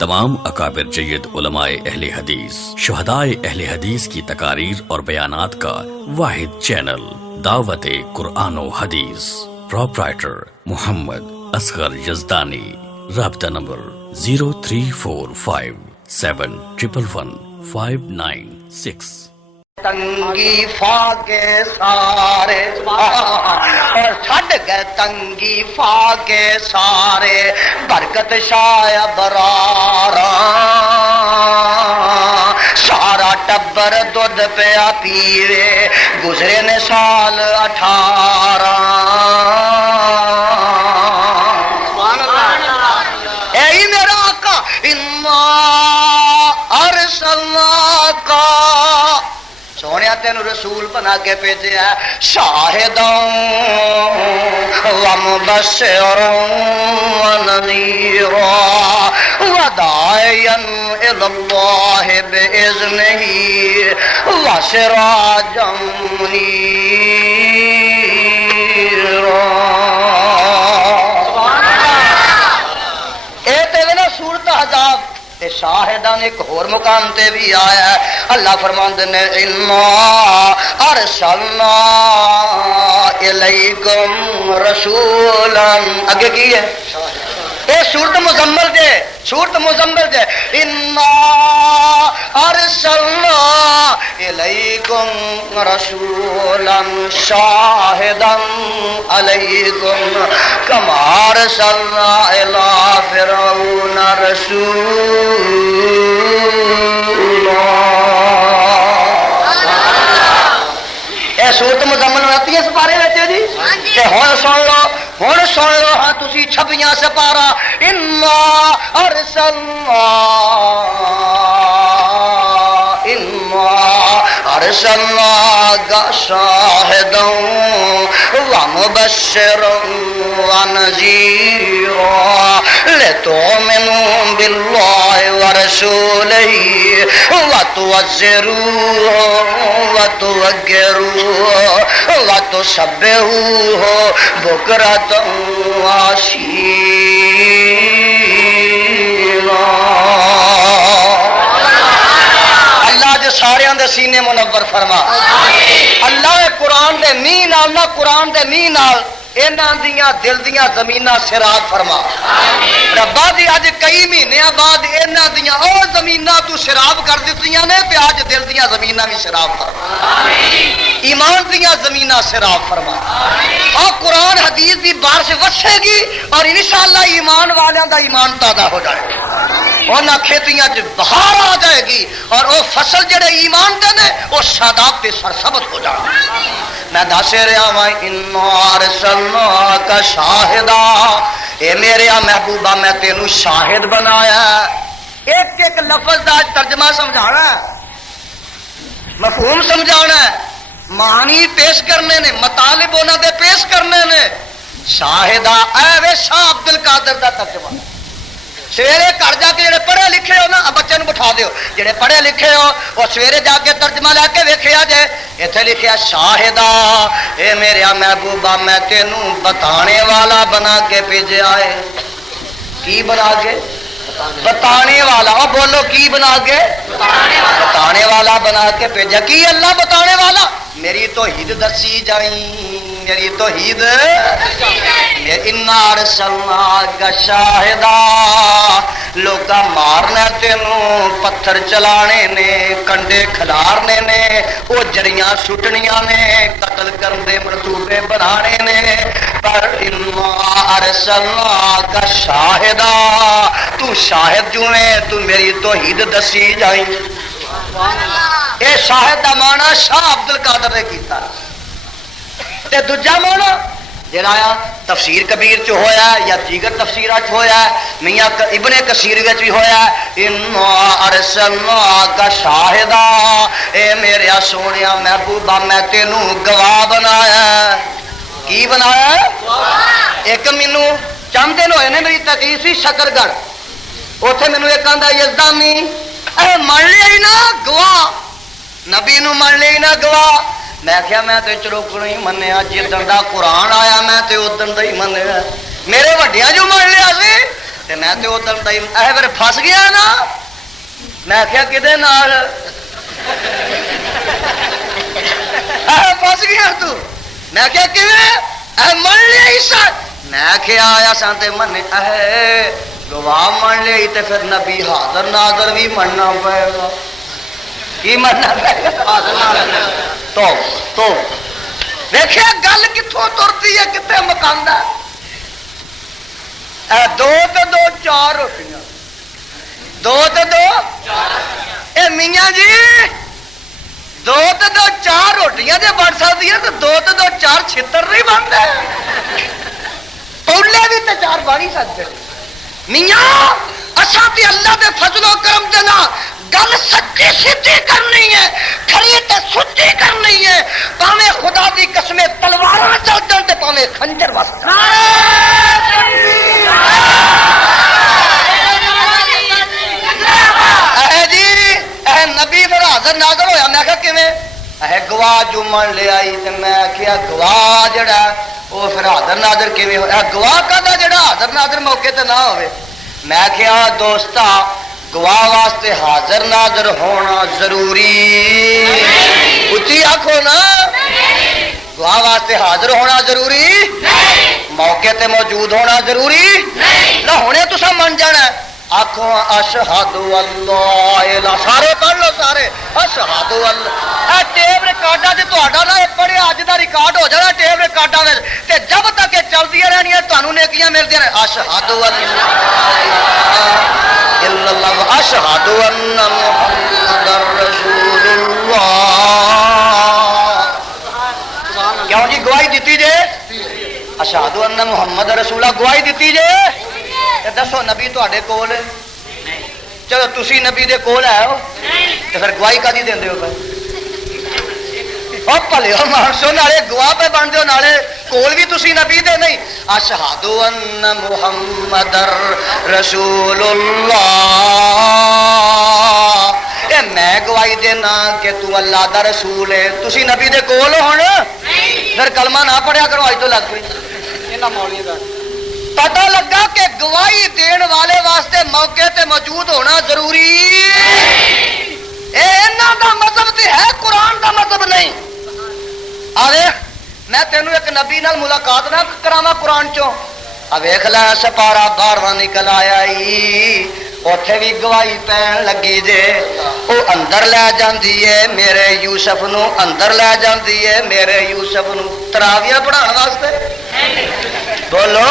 تمام اکابر جید علماء اہل حدیث، شہدائے اہل حدیث کی تقاریر اور بیانات کا واحد چینل دعوت قرآن و حدیث، پروپرائٹر محمد اصغر یزدانی، رابطہ نمبر 0345711596۔ تنگی فا کے سارے اور چھڈ گئے تنگی فا کے سارے، برکت شایا برارا سارا ٹبر دودھ پیا پیوے، گزرے نے سال 18۔ اے میرا آقا انا ارسلناک، سونے تینوں رسول بنا کے بھیجا ہے، شاہداں ومبشرا ونذیرا وداعیا الی اللہ باذنہ وسراجا منیرا۔ اے تے نا سورۃ احزاب تے شاہدان ایک اور مقام تے بھی آیا ہے۔ اللہ فرماندے نے انا ارسلنا الیکم رسولا، اگے کی ہے اے سورۃ مزمل جے، سورۃ مزمل جے، انا ارسلنا الیکم رسولا شاہدا علیکم کما ارسلنا الی فرعون رسولا۔ اے سورۃ مزمل ہوتی ہے سپارے بچے جی، تے ہن سن لو، ہن سن لو ہاں تسی چھپیاں سپارا، انا ارسلنا ارسلناک شاہدا ومبشرا ونذیرا لتؤمنوا باللہ ورسولہ وتعزروہ وتوقروہ وتسبحوہ بکرۃ وعشیرا۔ سارے دے سینے منور فرما، اللہ قرآن دے می نال نہ قرآن دے می نال انہاں دیاں دل دیاں زمیناں سیراب فرما ربا دی۔ اج کئی مہینے بعد انہاں دیاں او زمیناں تو سیراب کر دتیاں نے تے اج دل دیاں زمیناں بھی سیراب فرما، ایمان دیاں زمیناں سیراب فرما، اور قرآن حدیث دی بارش وسے گی اور انشاءاللہ ایمان والیاں دا ایمان تازہ ہو جائے گا، انہاں کھیتیاں چ بہار آ جائے گی اور وہ فصل جڑے ایمان دے نے وہ شاداب تے سرسبت ہو جائے۔ میں دس رہا وا انا ارسلناک شاہدا، اے میرے محبوبہ میں تینوں شاہد بنایا۔ ایک ایک لفظ دا ترجمہ سمجھانا ہے، مفہوم سمجھانا ہے، معنی پیش کرنے نے، مطالب انہاں دے پیش کرنے نے۔ شاہدا اے وے شاہ عبد القادر دا ترجمہ۔ سویرے گھر جا کے جڑے پڑھے لکھے ہو نا، بچے نوں بٹھا دیو، جڑے پڑھے لکھے ہو وہ سویرے جا کے ترجمہ لے کے ویکھیا جے، ایتھے لکھیا شاہدا اے میرے محبوبہ میں تینوں بتانے والا بنا کے بھیجا ہے۔ کی بنا کے؟ بتانے والا۔ اور بولو کی بنا کے؟ بتانے والا بنا کے بھیجا۔ کی اللہ بتانے والا؟ میری توحید دسی جائیں، میری توحید۔ انا ارسلناک شاہدا، لوگا مارنا تینوں، پتھر چلانے نے، کنڈے کھلارنے نے، وہ جڑیاں سٹنیاں نے، قتل کرن دے منصوبے بنانے نے، پر انا ارسلناک شاہدا، تو شاہد جویں تو میری توحید دسی جائیں۔ اے شاہد دا معنی شاہ عبد القادر نے کیتا، تے دوجا معنی جڑا تفسیر کبیر چ ہویا یا دیگر تفسیراں چ ہویا، میاں ابن کثیر وچ بھی ہویا، انا ارسلناک شاہدا، اے میرے سونیا محبوبہ میں تینوں گواہ بنایا۔ کی بنایا؟ ایک مینوں چند دن ہوئے نے میری تقریر سی شکرگڑھ، اوتھے مینوں ایک آندا یزدانی اے من لئی نا گواہ، نبی نو من لئی نا گواہ، میں کیا میں تے چروکڑ ہی منیا جدن دا قرآن آیا میں تے ادن دا ہی منیا میرے وڈیاں جو من لیا سی تے میں تے ادھر دئی اے پھر پھس گیا نا میں کیا کدے نال پھس گیا تو میں کیا کیویں اے من لیا سا میں کیا آیا سا تے من اے گواہ من لیا تے پھر نبی حاضر ناظر بھی مننا پائے گا کی مننا پائے گا تو دیکھے گل کتوں ترتی ہے کتنے مکاندا اے دو تے دو چار روٹیاں دو تے دو اے میاں جی دو تے دو چار روٹیاں جے بن سکتی ہیں تو دو تے دو چار چھتر نہیں بنتے پولی بھی تے چار بن ہی سکتے میاں اساں تے اللہ دے فضل و کرم دے نال گل سچی سیدھی کرنی ہے کھری تے سچی کرنی ہے پاویں خدا دی قسم تلواراں چل جان تے پاویں خنجر وس جان اے نبی پھر حاضر ناظر ہویا میں کہا کیویں اے گواہ جو من لے آئی تے میں کیا گواہ جڑا وہ پھر حاضر ناظر کیویں ہویا گواہ کدا جڑا حاضر ناظر موقع تے نہ ہوئے میں کیا دوستا گواہ واسطے حاضر ناظر ہونا ضروری اچھی آکھو نا گواہ واسطے حاضر ہونا ضروری موقع تے موجود ہونا ضروری نہ ہونے تسا من جانا آخو اشہد اللہ الہ سارے پڑھ لو سارے اشہد اللہ ٹیپ ریکارڈا سے تہاڈا نا بڑے اج دا ریکارڈ ہو جانا ٹیپ ریکارڈا میں تے جب تک یہ چلدی رہنی تانوں نیکیاں ملدیاں نے اشہد اللہ اشہد ان محمد رسول اللہ کیوں جی گواہی دیتی جے اشہد ان محمد رسول اللہ گواہی دیتی جے دسو نبی تے کول چلو تسی نبی دے کول ہے ہو تو پھر گواہی کدی دیندے ہو پلے ہو مانسو نالے گواہ پہ بن دو نالے کول بھی تسی نبی دے نہیں اشہد ان محمد رسول اللہ اے میں گواہی دینا کہ تو اللہ دا رسول ہے تسی نبی دے کول ہون پھر کلمہ نہ پڑھیا کرو اج تو لگ پئی انہاں مولویاں دا پتہ لگا کہ گواہی دین والے واسطے موقع تے موجود ہونا ضروری انہاں دا مذہب تے ہے قرآن دا مذہب نہیں آوے میں تینوں ایک نبی نال ملاقات نہ کراواں قرآن چوں آ ویکھ لے سپارہ 12واں نکل آیا اوتھے بھی گواہی پین لگی جے او اندر لے جاندی ہے میرے یوسف نو اندر لے جاندی ہے میرے یوسف نو تراویح پڑھان واسطے بولو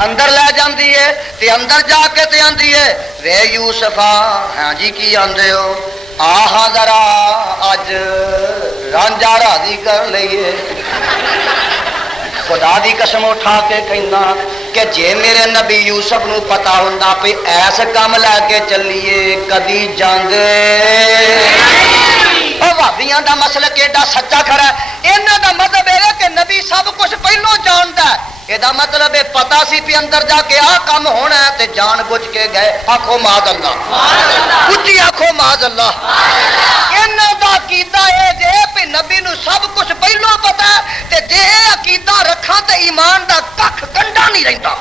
اندر لے جاندی ہے تے اندر جا کے تے آندی ہے وے یوسفا ہاں جی کی آندے ہو آہاں ذرا اج رانجھا راضی کر لئیے خدا دی قسم اٹھا کے کہنا کہ جے میرے نبی یوسف نو پتا ہوندا پئی ایس کام لے کے چلیے کدی جنگ بھابیاں دا مسلک ایڈا سچا کھڑا ہے انہاں دا مطلب ہے کہ نبی سب کچھ پہلو جاندا ہے یہ مطلب ہے پتا سی پی اندر جا کے آ کام ہونا ہے تے جان بوجھ کے گئے آخو معاذ اللہ اچھی آخو معاذ اللہ انہاں دا عقیدہ ہے جے پہ نبی نو سب کچھ پہلو پتا ہے تے جے عقیدہ رکھا تے ایمان دا ککھ کنڈا نہیں رہندا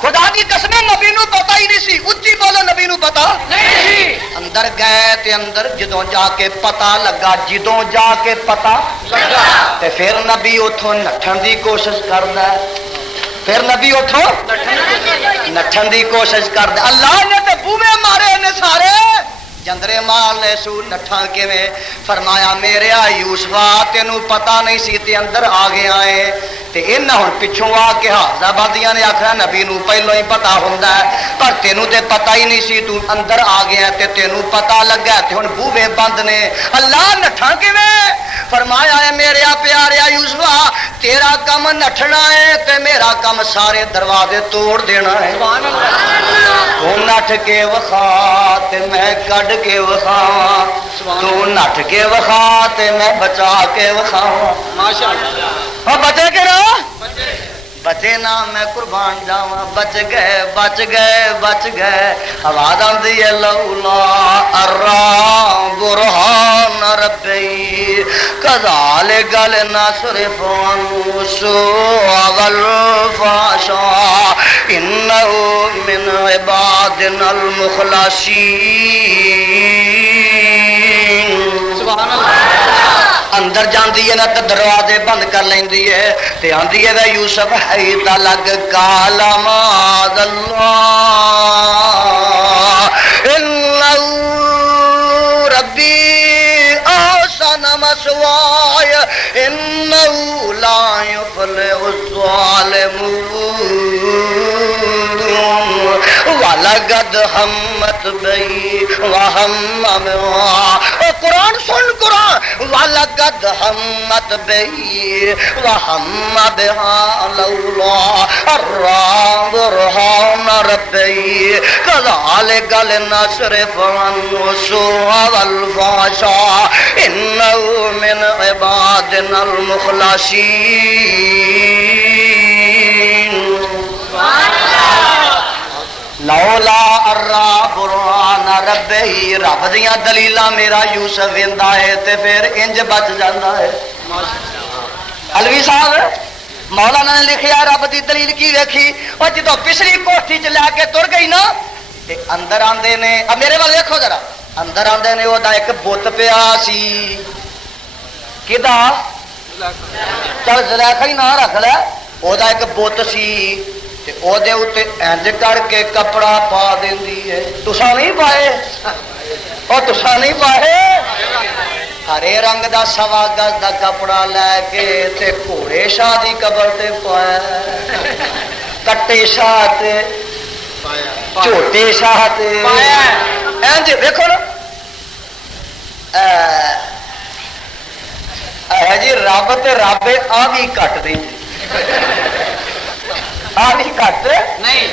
خدا دی قسم نبی نو پتا ہی نہیں سی اچھی بولو نبی نو پتا نہیں اندر گئے تے اندر جدوں جا کے پتا لگا جدوں جا کے پتا لگا تے پھر نبی اتھوں نٹھن دی کوشش کردا ہے پھر نبی اتھوں نٹھن دی کوشش کردا اللہ نے تے بوے مارے نے سارے جندرے مار لے سو نٹھا کیویں فرمایا میرے یوسفا تینوں پتہ نہیں سی تے اندر آ گیا ہے تے انہاں ہن پچھوں آ کے حافظہ بادیاں نے آکھیا نبی نو پہلو ہی پتہ ہوندا ہے پر تینوں تے پتہ ہی نہیں سی تو اندر آ گیا تے تینوں پتہ لگا تے ہن بوے بند نے اللہ نٹھا کیویں فرمایا ہے میرے پیارے یوسفا تیرا کم نٹھنا ہے تے میرا کم سارے دروازے توڑ دینا ہے سبحان اللہ تو نٹھ کے وخا تے میں کڈ کے وخاواں تو نٹھ کے وخا تے میں بچا کے وخاواں ماشاءاللہ اور بچے کے نا بچے نہ میں قربان جاواں بچ گئے بچ گئے بچ گئے آواز آندی ہے لولا ارا برہان ربی کذالک لنصرف عنہ السوء والفحشاء انہ من عبادنا المخلصین سبحان اللہ اندر جاندی ہے نا تے دروازے بند کر لیندی ہے تے آندی ہے وے یوسف ہے تلگ کالا ماذ اللہ انہ ربی احسن مثواي انه لا يفلح الظالمون ولقد همت بي وهم بها قرآن سن قرآن ولقد همت بي وهم بها لولا الرا برهان ربي كذلك لنصرف عنه السوء والفحشاء انه من عبادنا المخلصين لولا ارا برہان ربی رب دیاں دلیلاں میرا یوسف ویندا ہے تے پھر انج بچ جاندا ہے علوی صاحب مولانا نے لکھیا رب دی دلیل کی ویکھی اور جدوں پچھلی کوٹھی چ لے کے تر گئی نا تے اندر آندے نے اب میرے وال دیکھو ذرا اندر آندے نے او دا ایک بت پیا سی کدا چل زلیخا ہی نہ رکھ لے او دا ایک بت سی تے او دے اوتے انج کر کے کپڑا پا دیندی ہے تساں نہیں پائے او تساں نہیں پائے ہرے رنگ دا سوا گز دا کپڑا لے کے تے گھوڑے شاہ دی قبر تے پایا کٹے شاہ تے جھوٹے شاہ تے پایا انج دیکھو نا جی رب تے رب آ بھی کٹ دی آ بھی کٹ نہیں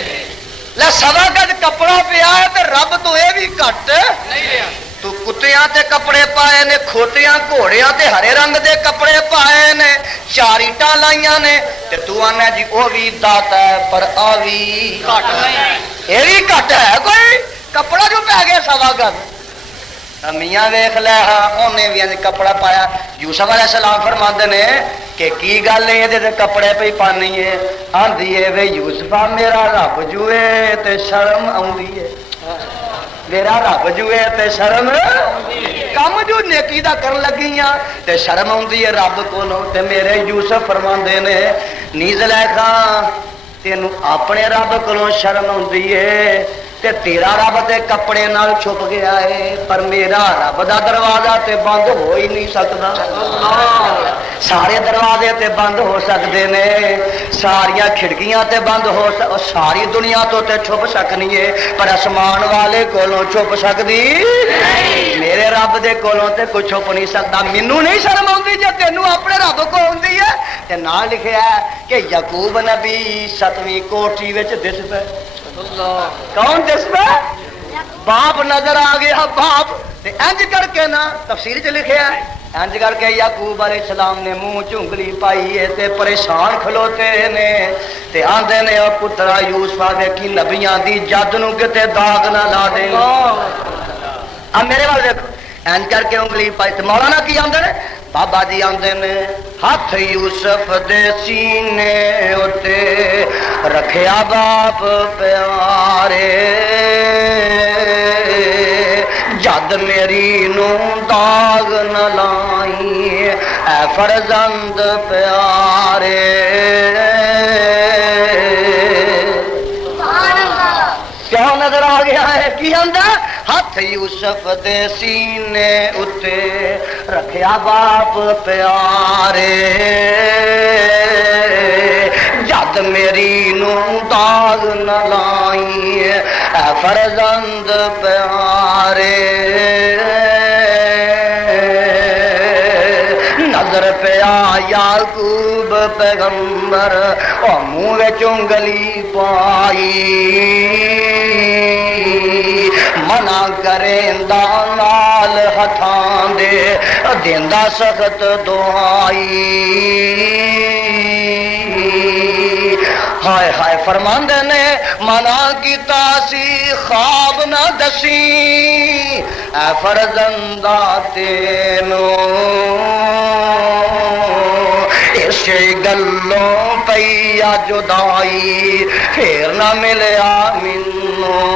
لے سوا گز کپڑا پیا ہے تے رب تو اے بھی کٹ نہیں تو کتیاں تے کپڑے پائے نے کھوتیاں گھوڑیاں تے ہرے رنگ دے کپڑے پائے نے چار اینٹاں لائیاں نے تے تو آنا جی او بھی داتا ہے پر آ بھی کٹ نہیں اے بھی کٹ ہے کوئی کپڑا جو پہ گیا سوا گز میاں ویکھ لے ہاں انہیں بھی کپڑا پایا یوسف علیہ السلام فرماندے نے کہ کی گل ہے یہ کپڑے پہ پانی ہے آندی ہے وے یوسفا میرا رب جو ہے تے شرم آندی ہے میرا رب جو ہے تے شرم کم جو نیکی دا کر لگی ہاں تے شرم آندی ہے رب کولوں تے میرے یوسف فرماندے نے نی زلیخا تینوں اپنے رب کولوں شرم آندی ہے تے تیرا رب تے کپڑے نال چھپ گیا ہے پر میرا رب دا دروازہ تے بند ہو ہی نہیں سکتا سارے دروازے تے بند ہو سکتے نے ساریاں کھڑکیاں تے بند ہو ساری دنیا تو تے چھپ سکنی ہے پر آسمان والے کولوں چھپ سکتی میرے رب دے کولوں تے کوئی چھپ نہیں سکتا مینوں نہیں شرم آتی جے تینوں اپنے رب کو آتی ہے تے نہ لکھیا ہے کہ یعقوب نبی 7ویں کوٹھی وچ دس پے کون دس پہ باپ نظر آ گیا باپ انج کر کے نا تفسیر چ لکھیا انج کر کے یعقوب علیہ السلام نے منہ چنگلی پائی ہے تے پریشان کھلوتے نے تے آندے نے او پترا یوسف ویکھی نبیاں دی جد نو کتے داغ نہ لا دے اب میرے وال دیکھو انج کر کے انگلی پائی تے مولانا کی آندے نے بابا جی آندے نے ہاتھ یوسف دے سینے اتے رکھیا باپ پیارے جد میری نو داغ نہ لائی اے فرزند پیارے کیا نظر آ گیا ہے کی آندا ہاتھ یوسف دے سینے اتے رکھیا باپ پیارے جد میری نو داغ نہ لائی اے فرزند پیارے نظر پیا یعقوب پیغمبر او منہ وچ انگلی پائی منع کریندا نال ہتھاں دے دیندا سخت دعائی ہائے ہائے فرماندے نے منع کیتا سی خواب نہ دسی اے فرزندہ تینوں اسے گلوں پیا جدائی پھر نہ ملیا مینوں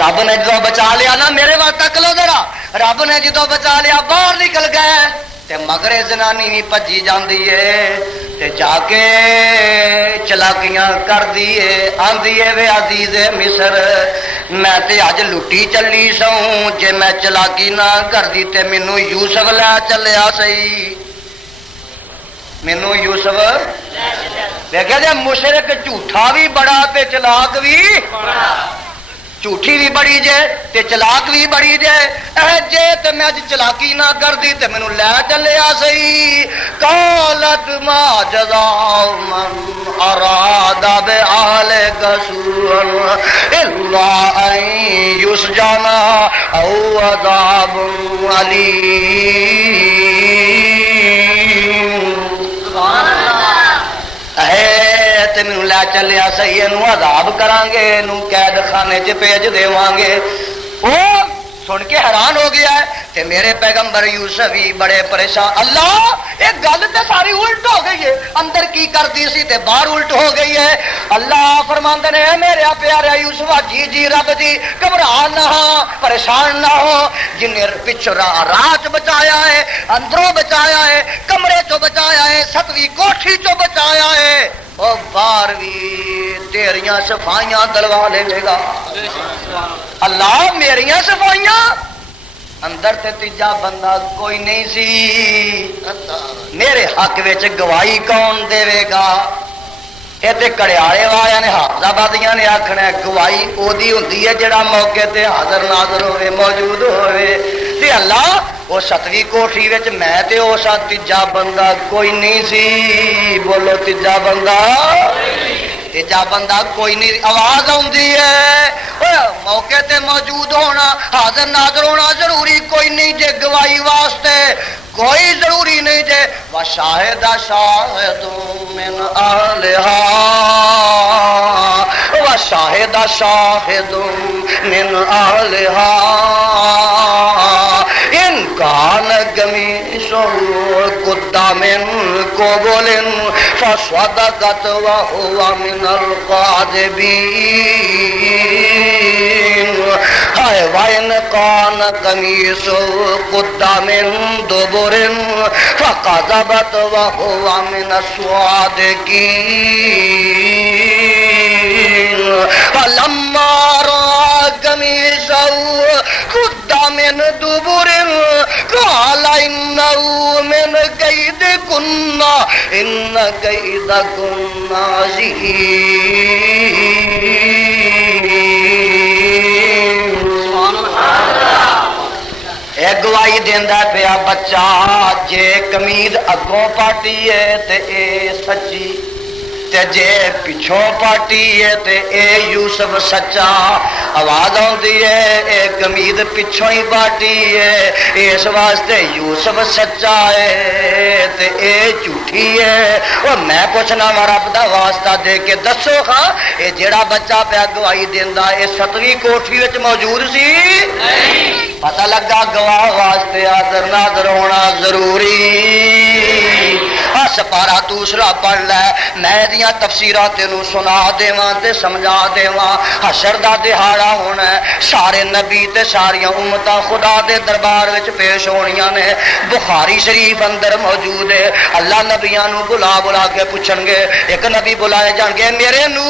رب نے جدو بچا لیا نا میرے وقت تک لو ذرا رب نے جدو بچا لیا باہر نکل گئے تے مگرے زنانی بھی بھجی جاندی ہے تے جا کے چلاکیاں کر دیے آندی ہے وے عزیز مصر میں تے اج لٹی چلی سوں جے میں چلاکی نہ کردی تے مینوں یوسف لے چلیا سی مینوں یوسف دیکھا جے مشرک جھوٹا بھی بڑا تے چلاک بھی جھوٹھی بھی بڑی جے تے چلاک بھی بڑی جے جے تے میں اج چلاکی نہ کر دی تے مینوں لے چلیا سی قالت ما جزاء من اراد باهلك سوءا الا ان يسجن او عذاب اليم سبحان اللہ تے مینوں لے چلیا سی اینوں عذاب کران گے اینوں قید خانے 'چ بھیج دیواں گے او سن کے حیران ہو گیا ہے تے میرے پیغمبر یوسف بھی بڑے پریشان اللہ یہ گل تے ساری الٹ ہو گئی ہے اندر کی کردی سی تے باہر الٹ ہو گئی ہے اللہ فرماندے نے میرے پیارے یوسف جی جی رب جی گھبرا نہ ہو پریشان نہ ہو جن پچھو راہ چ بچایا ہے اندروں بچایا ہے کمرے چو بچایا ہے 7ویں کوٹھی چو بچایا ہے او باہر بھی تیریاں صفائیاں دلوا لے گا اللہ میریاں صفائیاں اندر تے تیجا بندہ کوئی نہیں سی میرے حق وچ گواہی کون دے گا یہ تے کڑیالے والے نے حافظ آبادیاں نے آکھنا گواہی اودی ہوندی ہے جڑا موقع تے حاضر ناظر ہوئے موجود ہوئے تے اللہ وہ 7ویں کوٹھی وچ میں تے او سا تیجا بندہ کوئی نہیں سی بولو تیجا بندہ کوئی نہیں آواز آندی ہے موقع تے موجود ہونا حاضر ناظر ہونا ضروری کوئی نہیں جے گواہی واسطے کوئی ضروری نہیں جے وشاہد شاہد من اہلہا وشاہد شاہد من اہلہا ان کان قمیصہ قد من قبل فصدقت وهو من الكاذبین ہائے وَإِنْ كَانَ قَمِيصُهُ قُدَّ مِنْ دُبُرٍ فَكَذَبَتْ وَهُوَ مِنَ الصَّادِقِينَ فَلَمَّا رَأَىٰ قَمِيصَهُ قُدَّ مِنْ دُبُرٍ قَالَ إِنَّهُ مِنْ كَيْدِكُنَّ إِنَّ كَيْدَكُنَّ عَظِيمٌ ایک گواہی دیندا پیا بچہ جے قمید اگوں پاٹی ہے تے اے سچی تے جے پچھوں پاٹی ہے تے اے یوسف سچا آواز آندی ہے اے قمید پچھوں ہی پاٹی ہے اس واسطے یوسف سچا ہے تے اے جھوٹی ہے او میں پوچھنا وا رب دا واسطہ دے کے دسو ہاں اے جیڑا بچہ پیا گواہی دیندا اے 7ویں کوٹھی وچ موجود سی نہیں پتہ لگا گواہ واسطے حاضر ناظر ہونا ضروری سپارہ دوسرا پڑھ لے میں دیاں تفسیراں تینوں سنا دیواں تے سمجھا دیواں حشر دا دہاڑا ہونا ہے سارے نبی تے ساریاں امتاں خدا دے دربار وچ پیش ہونیاں نے بخاری شریف اندر موجود ہے اللہ نبیاں نو بلا کے پوچھن گے ایک نبی بلائے جان گے میرے نو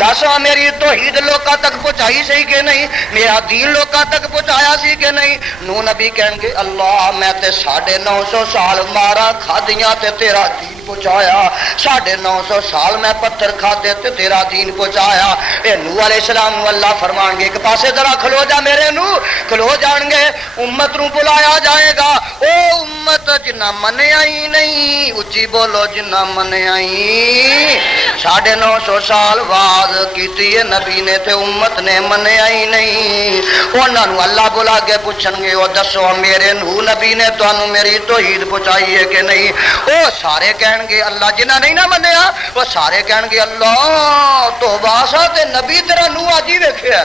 دسو میری توحید لوکاں تک پہنچائی سی کہ نہیں میرا دین لوکاں تک پہنچایا سی کہ نہیں نو نبی کہیں گے اللہ میں تے 950 سال مارا کھادیاں تے تیرا دین دین پہنچایا 950 سال میں پتھر کھادے تے تیرا دین پہنچایا اے نوح علیہ السلام نو اللہ فرمان گے ایک پاسے ذرا کھلو جا میرے نو کھلو جان گے امت نو بلایا جائے گا او امت جنہ منیا ہی نہیں اچھی بولو جنہ منیا ہی 950 سال بعد کیتی ہے نبی نے تے امت نے منیا ہی نہیں انہاں نو اللہ بلا کے پوچھن گے او دسو میرے نوح نبی نے تانوں میری توحید پہنچائی ہے کہ نہیں او سارے کہن گے اللہ جنہ نہیں نہ منیا وہ سارے کہن گے اللہ توبہ سا تے نبی تیرا نوح اج ہی ویکھیا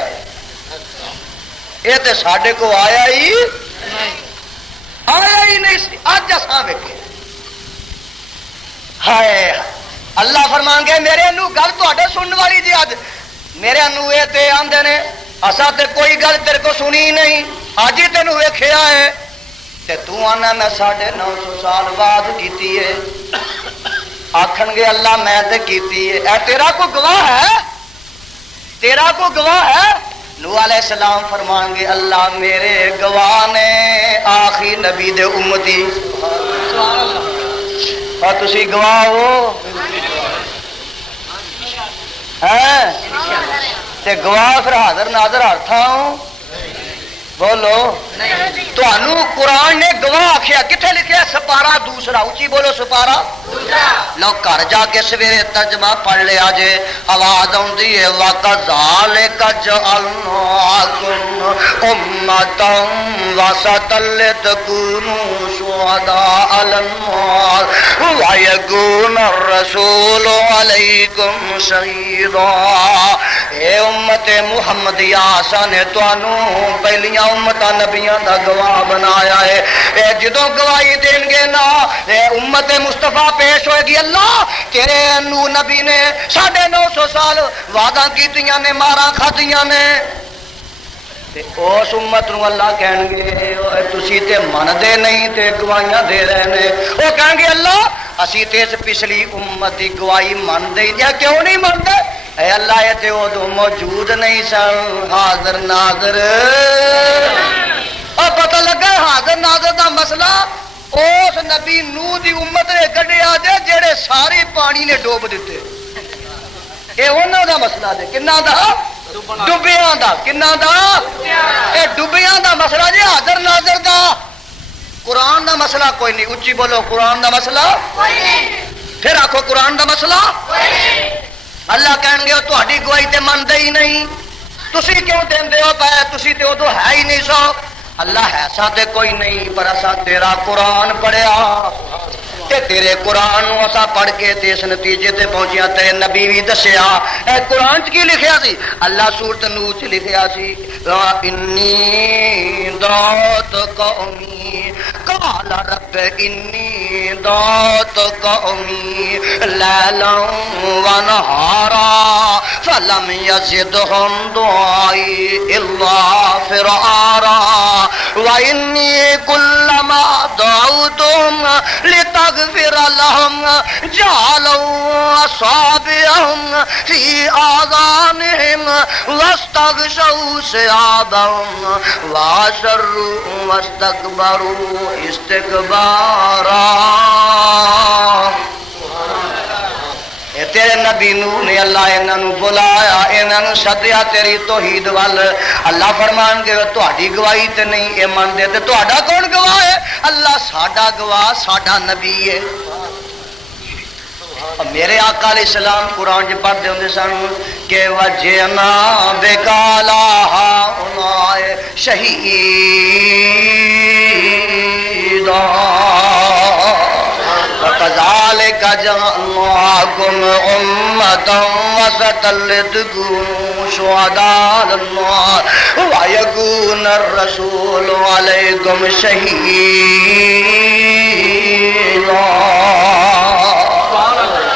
اے تے ساڈے کو آیا ہی نہیں سی اج اساں ویکھے ہائے اللہ فرمان گے میرے نو گل تواڈے سنن والی جی اج میرے نو اے تے آندے نے اساں تے کوئی گل تیرے کو سنی نہیں اج ہی تینوں ویکھیا ہے تے تو آنا میں 950 سال بعد کیتی ہے آکھن گے اللہ میں تے کیتی ہے اے تیرا کو گواہ ہے تیرا کو گواہ ہے نوح علیہ السلام فرمان گے اللہ میرے گواہ نے آخری نبی دے امتی سبحان اللہ اور تسی گواہ ہو ہیں تے گواہ پھر حاضر ناظر ہر تھاں بولو تانوں قرآن نے گواہ آخیا کتنے لکھیا سپارہ دوسرا اچھی بولو سپارہ لو گھر جا کے سویرے ترجمہ پڑھ لیا جے آواز آتی ہے وَكَذَلِكَ جَعَلْنَاكُمْ أُمَّةً وَسَطًا لِتَكُونُوا شُهَدَاءَ عَلَى النَّاسِ وَيَكُونَ الرَّسُولُ عَلَيْكُمْ شَهِيدًا اے امت محمدیہ نے تانوں پہلیاں امتاں نبیاں دا گواہ بنایا ہے اے جدوں گواہی دین گے نا اے امت مصطفیٰ پیش ہوئے گی اللہ تیرے نو نبی نے 950 سال وعدہ کیتیاں نے ماراں کھادیاں نے تے اس امت نو اللہ کہن گے تسی تے من دے نہیں تے گواہیاں دے رہے نے او کہن گے اللہ اسی تے اس پچھلی امت دی گواہی من دے کیوں نہیں من دے اے اللہ یہ تے ادو موجود نہیں سن حاضر ناظر اور پتہ لگا حاضر ناظر دا مسئلہ اس نبی نوح دی امت نے کڈیا جے جڑے سارے پانی نے ڈوب دیتے اے انہاں دا مسئلہ دے کناں دا ڈبیاں دا کناں دا اے ڈبیاں دا مسئلہ جے حاضر ناظر دا قرآن دا مسئلہ کوئی نہیں اچھی بولو قرآن دا مسئلہ کوئی نہیں پھر آکھو قرآن دا مسئلہ کوئی نہیں اللہ کہیں گے تہاڈی گواہی تے مندے ہی نہیں تسی کیوں دیندے ہو پے تسی تے ادو ہے ہی نہیں سو اللہ ایسا تے کوئی نہیں پر اسا تیرا قرآن پڑھیا تے تیرے قرآن نو اسا پڑھ کے تے اس نتیجے تے پہنچیا تے نبی بھی دسیا اے قرآن چ کی لکھیا سی اللہ سورۃ نوح چ لکھیا سی انی دعوت قومی قال رب انی دعوت قومی لیلا ونہارا فلم یزدہم دعائی الا فرارا وانی کلما دعوتہم لتغفر لهم جعلوا أصابعهم في آذانهم واستغشوا ثيابهم وأصروا واستكبروا استكبارا تیرے نبی نوح نے اللہ انہوں بلایا انہوں سدیا تیری توحید وال اللہ فرمان گے تہاڈی گواہی تے نہیں اے من دے تے تہاڈا کون گواہ ہے اللہ ساڈا گواہ ساڈا نبی ہے میرے آقا علیہ السلام قرآن جو پڑھتے ہوندے سن کہ وجنا بکالا ہاؤلائے شہیدا وَكَذَلِكَ جَعَلْنَاكُمْ أُمَّةً وَسَطًا لِتَكُونُوا شُهَدَاءَ عَلَى النَّاسِ وَيَكُونَ الرَّسُولُ عَلَيْكُمْ شَهِيدًا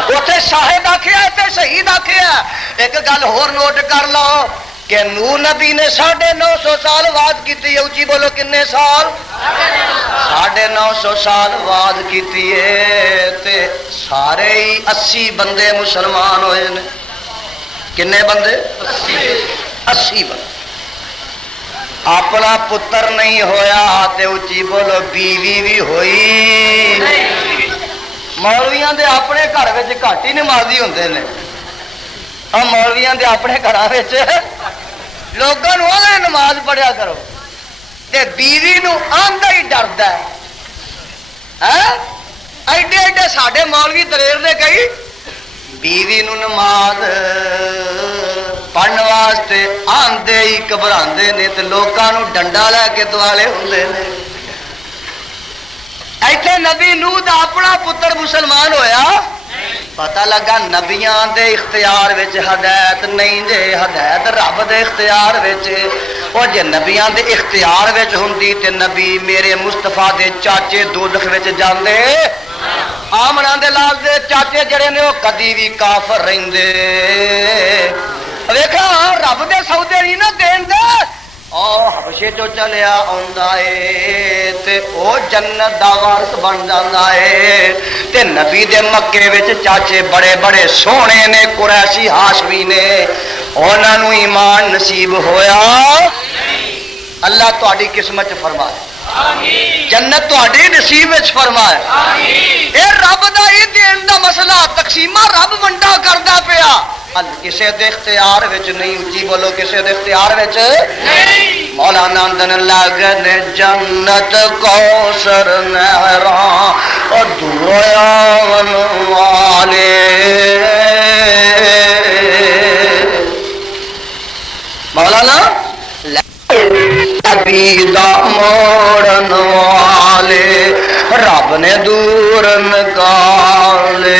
اوتھے شاہد آکھیا تے شہید آکھیا ایک گل ہور نوٹ کر لو کہ نوح نبی نے 950 سال بعد کیتی ہے اچھی بولو کنے سال 950 سال بعد کیتی ہے تے سارے ہی 80 بندے مسلمان ہوئے نے کنے بندے 80 بندے اپنا پتر نہیں ہویا تے اچھی بولو بیوی بھی ہوئی ਮੌਲਵੀਆਂ ਦੇ ਆਪਣੇ ਘਰ ਵਿੱਚ ਘੱਟ ਹੀ ਨਮਾਜ਼ੀ ਹੁੰਦੇ ਨੇ। ਆ ਮੌਲਵੀਆਂ ਦੇ ਆਪਣੇ ਘਰਾਂ ਵਿੱਚ ਲੋਕਾਂ ਨੂੰ ਉਹਦੇ ਨਮਾਜ਼ ਪੜਿਆ ਕਰੋ ਤੇ ਬੀਵੀ ਨੂੰ ਆਂਦਾ ਹੀ ਡਰਦਾ ਹੈ। ਐਡੇ ਐਡੇ ਸਾਡੇ ਮੌਲਵੀ ਦਲੇਰ ਦੇ ਕਈ ਬੀਵੀ ਨੂੰ ਨਮਾਜ਼ ਪੜਨ ਵਾਸਤੇ ਆਂਦੇ ਹੀ ਘਬਰਾਉਂਦੇ ਨੇ ਤੇ ਲੋਕਾਂ ਨੂੰ ਡੰਡਾ ਲੈ ਕੇ ਦੁਆਲੇ ਹੁੰਦੇ ਨੇ। ਇੱਥੇ ਨਬੀ ਨੂਹ ਦਾ ਆਪਣਾ ਪੁੱਤਰ ਮੁਸਲਮਾਨ ਹੋਇਆ, ਪਤਾ ਲੱਗਾ ਨਬੀਆਂ ਦੇ ਇਖਤਿਆਰ ਵਿੱਚ ਹਦਾਇਤ ਨਹੀਂ ਜੇ, ਹਦਾਇਤ ਰੱਬ ਦੇ ਇਖਤਿਆਰ ਵਿੱਚ। ਉਹ ਜੇ ਨਬੀਆਂ ਦੇ ਇਖਤਿਆਰ ਵਿੱਚ ਹੁੰਦੀ ਤੇ ਨਬੀ ਮੇਰੇ ਮੁਸਤਫਾ ਦੇ ਚਾਚੇ ਦੋਜ਼ਖ ਵਿੱਚ ਜਾਂਦੇ। ਆਮਨਾ ਦੇ ਲਾਲ ਦੇ ਚਾਚੇ ਜਿਹੜੇ ਨੇ ਉਹ ਕਦੀ ਵੀ ਕਾਫਰ ਰਹਿੰਦੇ। ਵੇਖਾ ਰੱਬ ਦੇ ਸੌਦੇ ਨਹੀਂ ਨਾ ਦੇਣ ਦੇ। ਉਹ ਹਬਸ਼ੇ ਚੋਂ ਚਲਿਆ ਆਉਂਦਾ ਏ ਤੇ ਉਹ ਜੰਨਤ ਦਾ ਵਾਰਿਸ ਬਣ ਜਾਂਦਾ ਏ। ਤੇ ਨਬੀ ਦੇ ਮੱਕੇ ਵਿੱਚ ਚਾਚੇ ਬੜੇ ਬੜੇ ਸੋਹਣੇ ਨੇ, ਕੁਰੈਸ਼ੀ ਹਾਸ਼ਮੀ ਨੇ, ਉਹਨਾਂ ਨੂੰ ਈਮਾਨ ਨਸੀਬ ਹੋਇਆ। ਅੱਲਾਹ ਤੁਹਾਡੀ ਕਿਸਮਤ ਚ ਫਰਮਾਏ, ਜੰਨਤ ਤੁਹਾਡੀ ਨਸੀਬ ਵਿੱਚ ਫਰਮਾਏ। ਇਹ ਰੱਬ ਦਾ ਹੀ ਦੇਣ ਦਾ ਮਸਲਾ, ਤਕਸੀਮਾਂ ਰੱਬ ਵੰਡਾ ਕਰਦਾ ਪਿਆ, ਕਿਸੇ ਦੇ ਇਖਤਿਆਰ ਵਿੱਚ ਨਹੀਂ। ਉੱਚੀ ਬੋਲੋ, ਕਿਸੇ ਦੇ ਇਖਤਿਆਰ ਵਿੱਚ ਨਹੀਂ। ਮੌਲਾਨਾ ਆਂਦਨ ਲੱਗਨ ਜੰਨਤ ਕੌਸਰ ਨਹਿਰਾਂ ਔਰ ਦੁਆਨ ਵਾਲੇ। ਮੌਲਾਨਾ ਨਬੀ ਦਾ ਮੋੜਨ ਵਾਲੇ ਰੱਬ ਨੇ ਦੂਰ ਨਿਕਾਲੇ।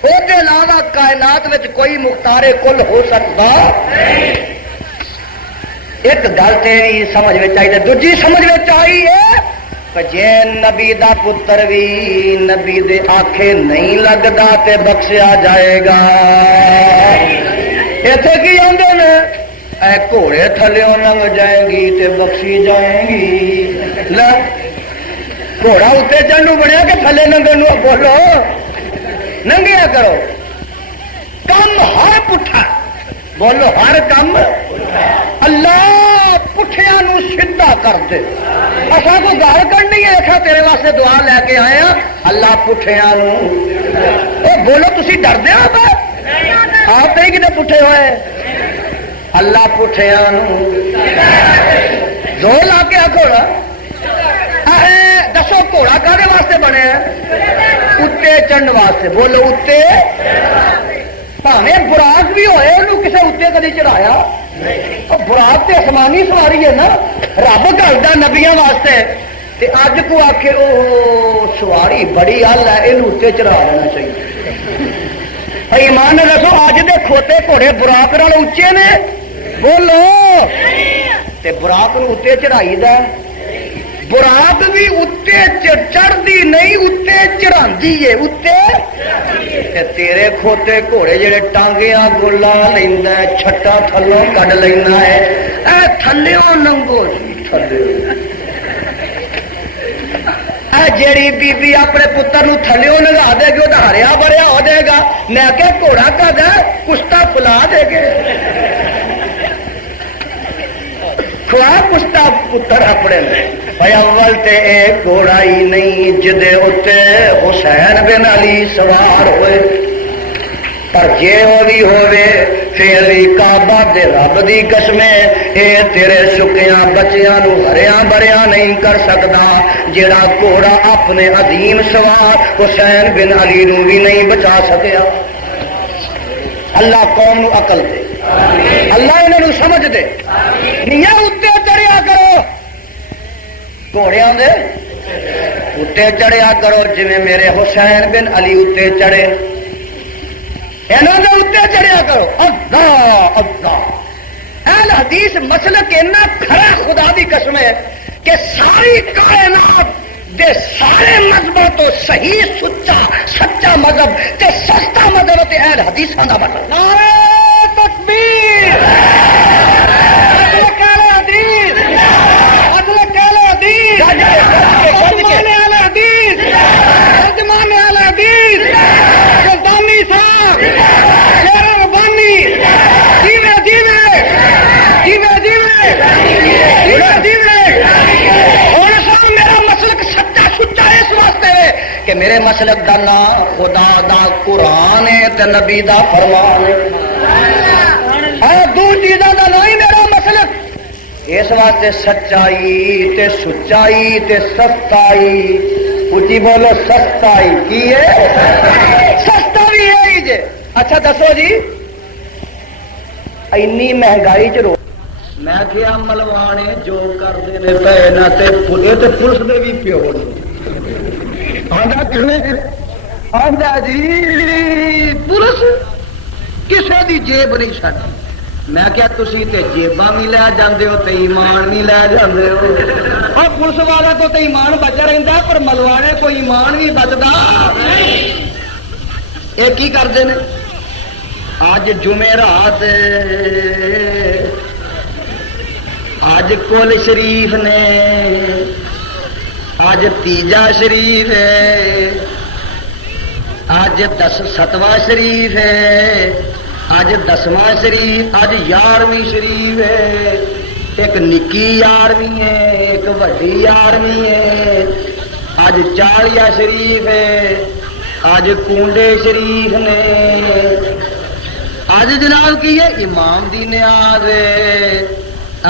ਉਹਦੇ ਇਲਾਵਾ ਕਾਇਨਾਤ ਵਿੱਚ ਕੋਈ ਮੁਖਤਾਰੇ ਕੁੱਲ ਹੋ ਸਕਦਾ ਨਹੀਂ। ਇੱਕ ਗੱਲ ਤੇਰੀ ਸਮਝ ਵਿੱਚ ਆਈ ਤੇ ਦੂਜੀ ਸਮਝ ਵਿੱਚ ਆਈ ਹੈ ਕਿ ਜੇ ਨਬੀ ਦਾ ਪੁੱਤਰ ਵੀ ਨਬੀ ਦੇ ਆਖੇ ਨਹੀਂ ਲੱਗਦਾ ਤੇ ਬਖਸ਼ਿਆ ਜਾਏਗਾ। ਇੱਥੇ ਕੀ ਆਉਂਦੇ ਨੇ, ਐ ਘੋੜੇ ਥੱਲਿਓਂ ਲੰਘ ਜਾਏਗੀ ਤੇ ਬਖਸ਼ੀ ਜਾਏਗੀ। ਲੈ ਘੋੜਾ ਉੱਤੇ ਚੜ੍ਹਨ ਨੂੰ ਬਣਿਆ ਕਿ ਥੱਲੇ ਲੰਘਣ ਨੂੰ? ਬੋਲੋ, ਲੰਘਿਆ ਕਰੋ। ਕੰਮ ਹਰ ਪੁੱਠਾ, ਬੋਲੋ ਹਰ ਕੰਮ ਅੱਲਾਹ ਪੁੱਠਿਆਂ ਨੂੰ ਸਿੱਧਾ ਕਰ ਦੇ। ਅਸਾਂ ਕੋ ਗਾਲ ਕੱਢਣੀ ਹੈ, ਅੱਖਾਂ ਤੇਰੇ ਵਾਸਤੇ ਦੁਆ ਲੈ ਕੇ ਆਏ ਆ। ਅੱਲਾਹ ਪੁੱਠਿਆਂ ਨੂੰ, ਉਹ ਬੋਲੋ ਤੁਸੀਂ ਡਰਦੇ ਹੋ ਆਪ ਤੇ ਕਿਤੇ ਪੁੱਠੇ ਹੋਏ। ਅੱਲਾਹ ਪੁੱਠਿਆਂ ਨੂੰ ਜ਼ੋਰ ਲਾ ਕੇ ਆਖੋ ਨਾ। ਦੱਸੋ ਘੋੜਾ ਕਾਹਦੇ ਵਾਸਤੇ ਬਣਿਆ? ਉੱਤੇ ਚੜਨ ਵਾਸਤੇ। ਬੋਲੋ ਉੱਤੇ। ਭਾਵੇਂ ਬੁਰਾਕ ਵੀ ਹੋਏ, ਉਹਨੂੰ ਕਿਸੇ ਉੱਤੇ ਕਦੀ ਚੜਾਇਆ? ਉਹ ਬੁਰਾਕ ਤੇ ਅਸਮਾਨੀ ਸਵਾਰੀ ਹੈ ਨਾ, ਰੱਬ ਘੱਲਦਾ ਨਬੀਆਂ ਵਾਸਤੇ। ਤੇ ਅੱਜ ਕੋ ਆਖੇ ਉਹ ਸਵਾਰੀ ਬੜੀ ਹੱਲ ਹੈ, ਇਹਨੂੰ ਉੱਤੇ ਚੜਾ ਦੇਣਾ ਚਾਹੀਦਾ। ਈਮਾਨ ਨਾਲ ਦੱਸੋ, ਅੱਜ ਦੇ ਖੋਤੇ ਘੋੜੇ ਬੁਰਾਕ ਨਾਲ ਉੱਚੇ ਨੇ? ਬੋਲੋ। ਤੇ ਬੁਰਾਕ ਨੂੰ ਉੱਤੇ ਚੜਾਈਦਾ। ਬੁਰਾਕ ਵੀ ਉੱਤੇ ਚੜ੍ਹਦੀ ਨਹੀਂ, ਉੱਤੇ ਚੜਾਉਂਦੀ ਏ। ਉੱਤੇ ਤੇ ਤੇਰੇ ਖੋਤੇ ਘੋੜੇ ਜਿਹੜੇ ਟਾਂਗਿਆਂ ਗੋਲਾ ਲੈਂਦਾ, ਛੱਟਾ ਥੱਲੋਂ ਕੱਢ ਲੈਂਦਾ ਹੈ, ਇਹ ਥੱਲਿਓਂ ਲੰਘੋ ਥੱਲੇ। ਇਹ ਜਿਹੜੀ ਬੀਬੀ ਆਪਣੇ ਪੁੱਤਰ ਨੂੰ ਥੱਲਿਓਂ ਲੰਘਾ ਦੇਗੀ, ਉਹਦਾ ਹਰਿਆ ਭਰਿਆ ਹੋ ਜਾਏਗਾ। ਮੈਂ ਕਿਹਾ ਘੋੜਾ ਕਾਹਦਾ? ਕੁਸ਼ਤਾ ਫੁਲਾ ਦੇਗੇ। ਖਵਾ ਕੁਸ਼ਤਾ ਪੁੱਤਰ ਆਪਣੇ ਅਵਲ ਤੇ ਇਹ ਘੋੜਾ ਹੀ ਨਹੀਂ ਜਿਹਦੇ ਉੱਤੇ ਹੁਸੈਨ ਬਿਨ ਅਲੀ ਸਵਾਰ ਹੋਏ। ਪਰ ਜੇ ਉਹ ਵੀ ਹੋਵੇ ਫੇਰ ਵੀ ਕਾਬਾ ਦੇ ਰੱਬ ਦੀ ਕਸਮੇ ਇਹ ਤੇਰੇ ਸੁੱਕਿਆਂ ਬੱਚਿਆਂ ਨੂੰ ਹਰਿਆਂ ਭਰਿਆ ਨਹੀਂ ਕਰ ਸਕਦਾ। ਜਿਹੜਾ ਘੋੜਾ ਆਪਣੇ ਅਧੀਨ ਸਵਾਰ ਹੁਸੈਨ ਬਿਨ ਅਲੀ ਨੂੰ ਵੀ ਨਹੀਂ ਬਚਾ ਸਕਿਆ। ਅੱਲਾਹ ਕੌਮ ਨੂੰ ਅਕਲ ਦੇ, ਅੱਲਾਹ ਇਹਨਾਂ ਨੂੰ ਸਮਝ ਦੇ। ਨੀਆਂ ਉੱਤੇ ਚੜਿਆ ਕਰੋ, ਘੋੜਿਆਂ ਦੇ ਉੱਤੇ ਚੜਿਆ ਕਰੋ, ਜਿਵੇਂ ਮੇਰੇ ਹੁਸੈਨ ਬਿਨ ਅਲੀ ਉੱਤੇ ਚੜੇ। ਇਹਨਾਂ ਦੇ ਉੱਤੇ ਚੜਿਆ ਕਰੋ। ਅੱਲਾਹ ਅੱਲਾਹ। حدیث مسلک اتنا کھڑا خدا دی قسم ہے کہ ساری کائنات دے سارے مذہبوں تو صحیح سچا مذہب تے سستا مذہب تے اہل حدیثاں دا مذہب. نعرہ تکبیر، مسلک اہل حدیث، مسلک اہل حدیث، ترجمان اہل حدیث، ترجمان اہل حدیث، ربانی صاحب، شیر ربانی، جیوے جیوے جیوے جیوے جیوے جیوے. اور سب میرا مسلک سچا سچا اس واسطے ہے کہ میرے مسلک دا نام خدا دا قرآن ہے تے نبی دا فرمان ہے. دو چیزاں دا نہیں میرا مسلک. اس واسطے سچائی تے سچائی تے سستائی. اچھی بولو سستائی کی ہے؟ سستا بھی ہے جی. اچھا دسو جی اینی مہنگائی چ رو میں کیا ملوانے جو کرتے نے پے نہ تے پولیس دے بھی پیو آندا جی پولیس کسے دی جیب نہیں چھڈی. میں کیا تسی تے جیباں بھی لے جاندے ہو تے ایمان بھی لے جاندے ہو. اور پولیس والا تو تے ایمان بچا رہندا پر ملوانے کوئی ایمان بھی بچدا نہیں. یہ کی کرتے ہیں؟ اج جمعرات اج کل شریف نے اج تیجا شریف ہے اج 7واں شریف ہے اج 10واں شریف اج 11ویں شریف ہے. ایک نکی 11ویں ہے ایک وڈی 11ویں ہے. اج 40 شریف ہے اج کنڈے شریف نے. اج جناب کی ہے امام دی نیاز ہے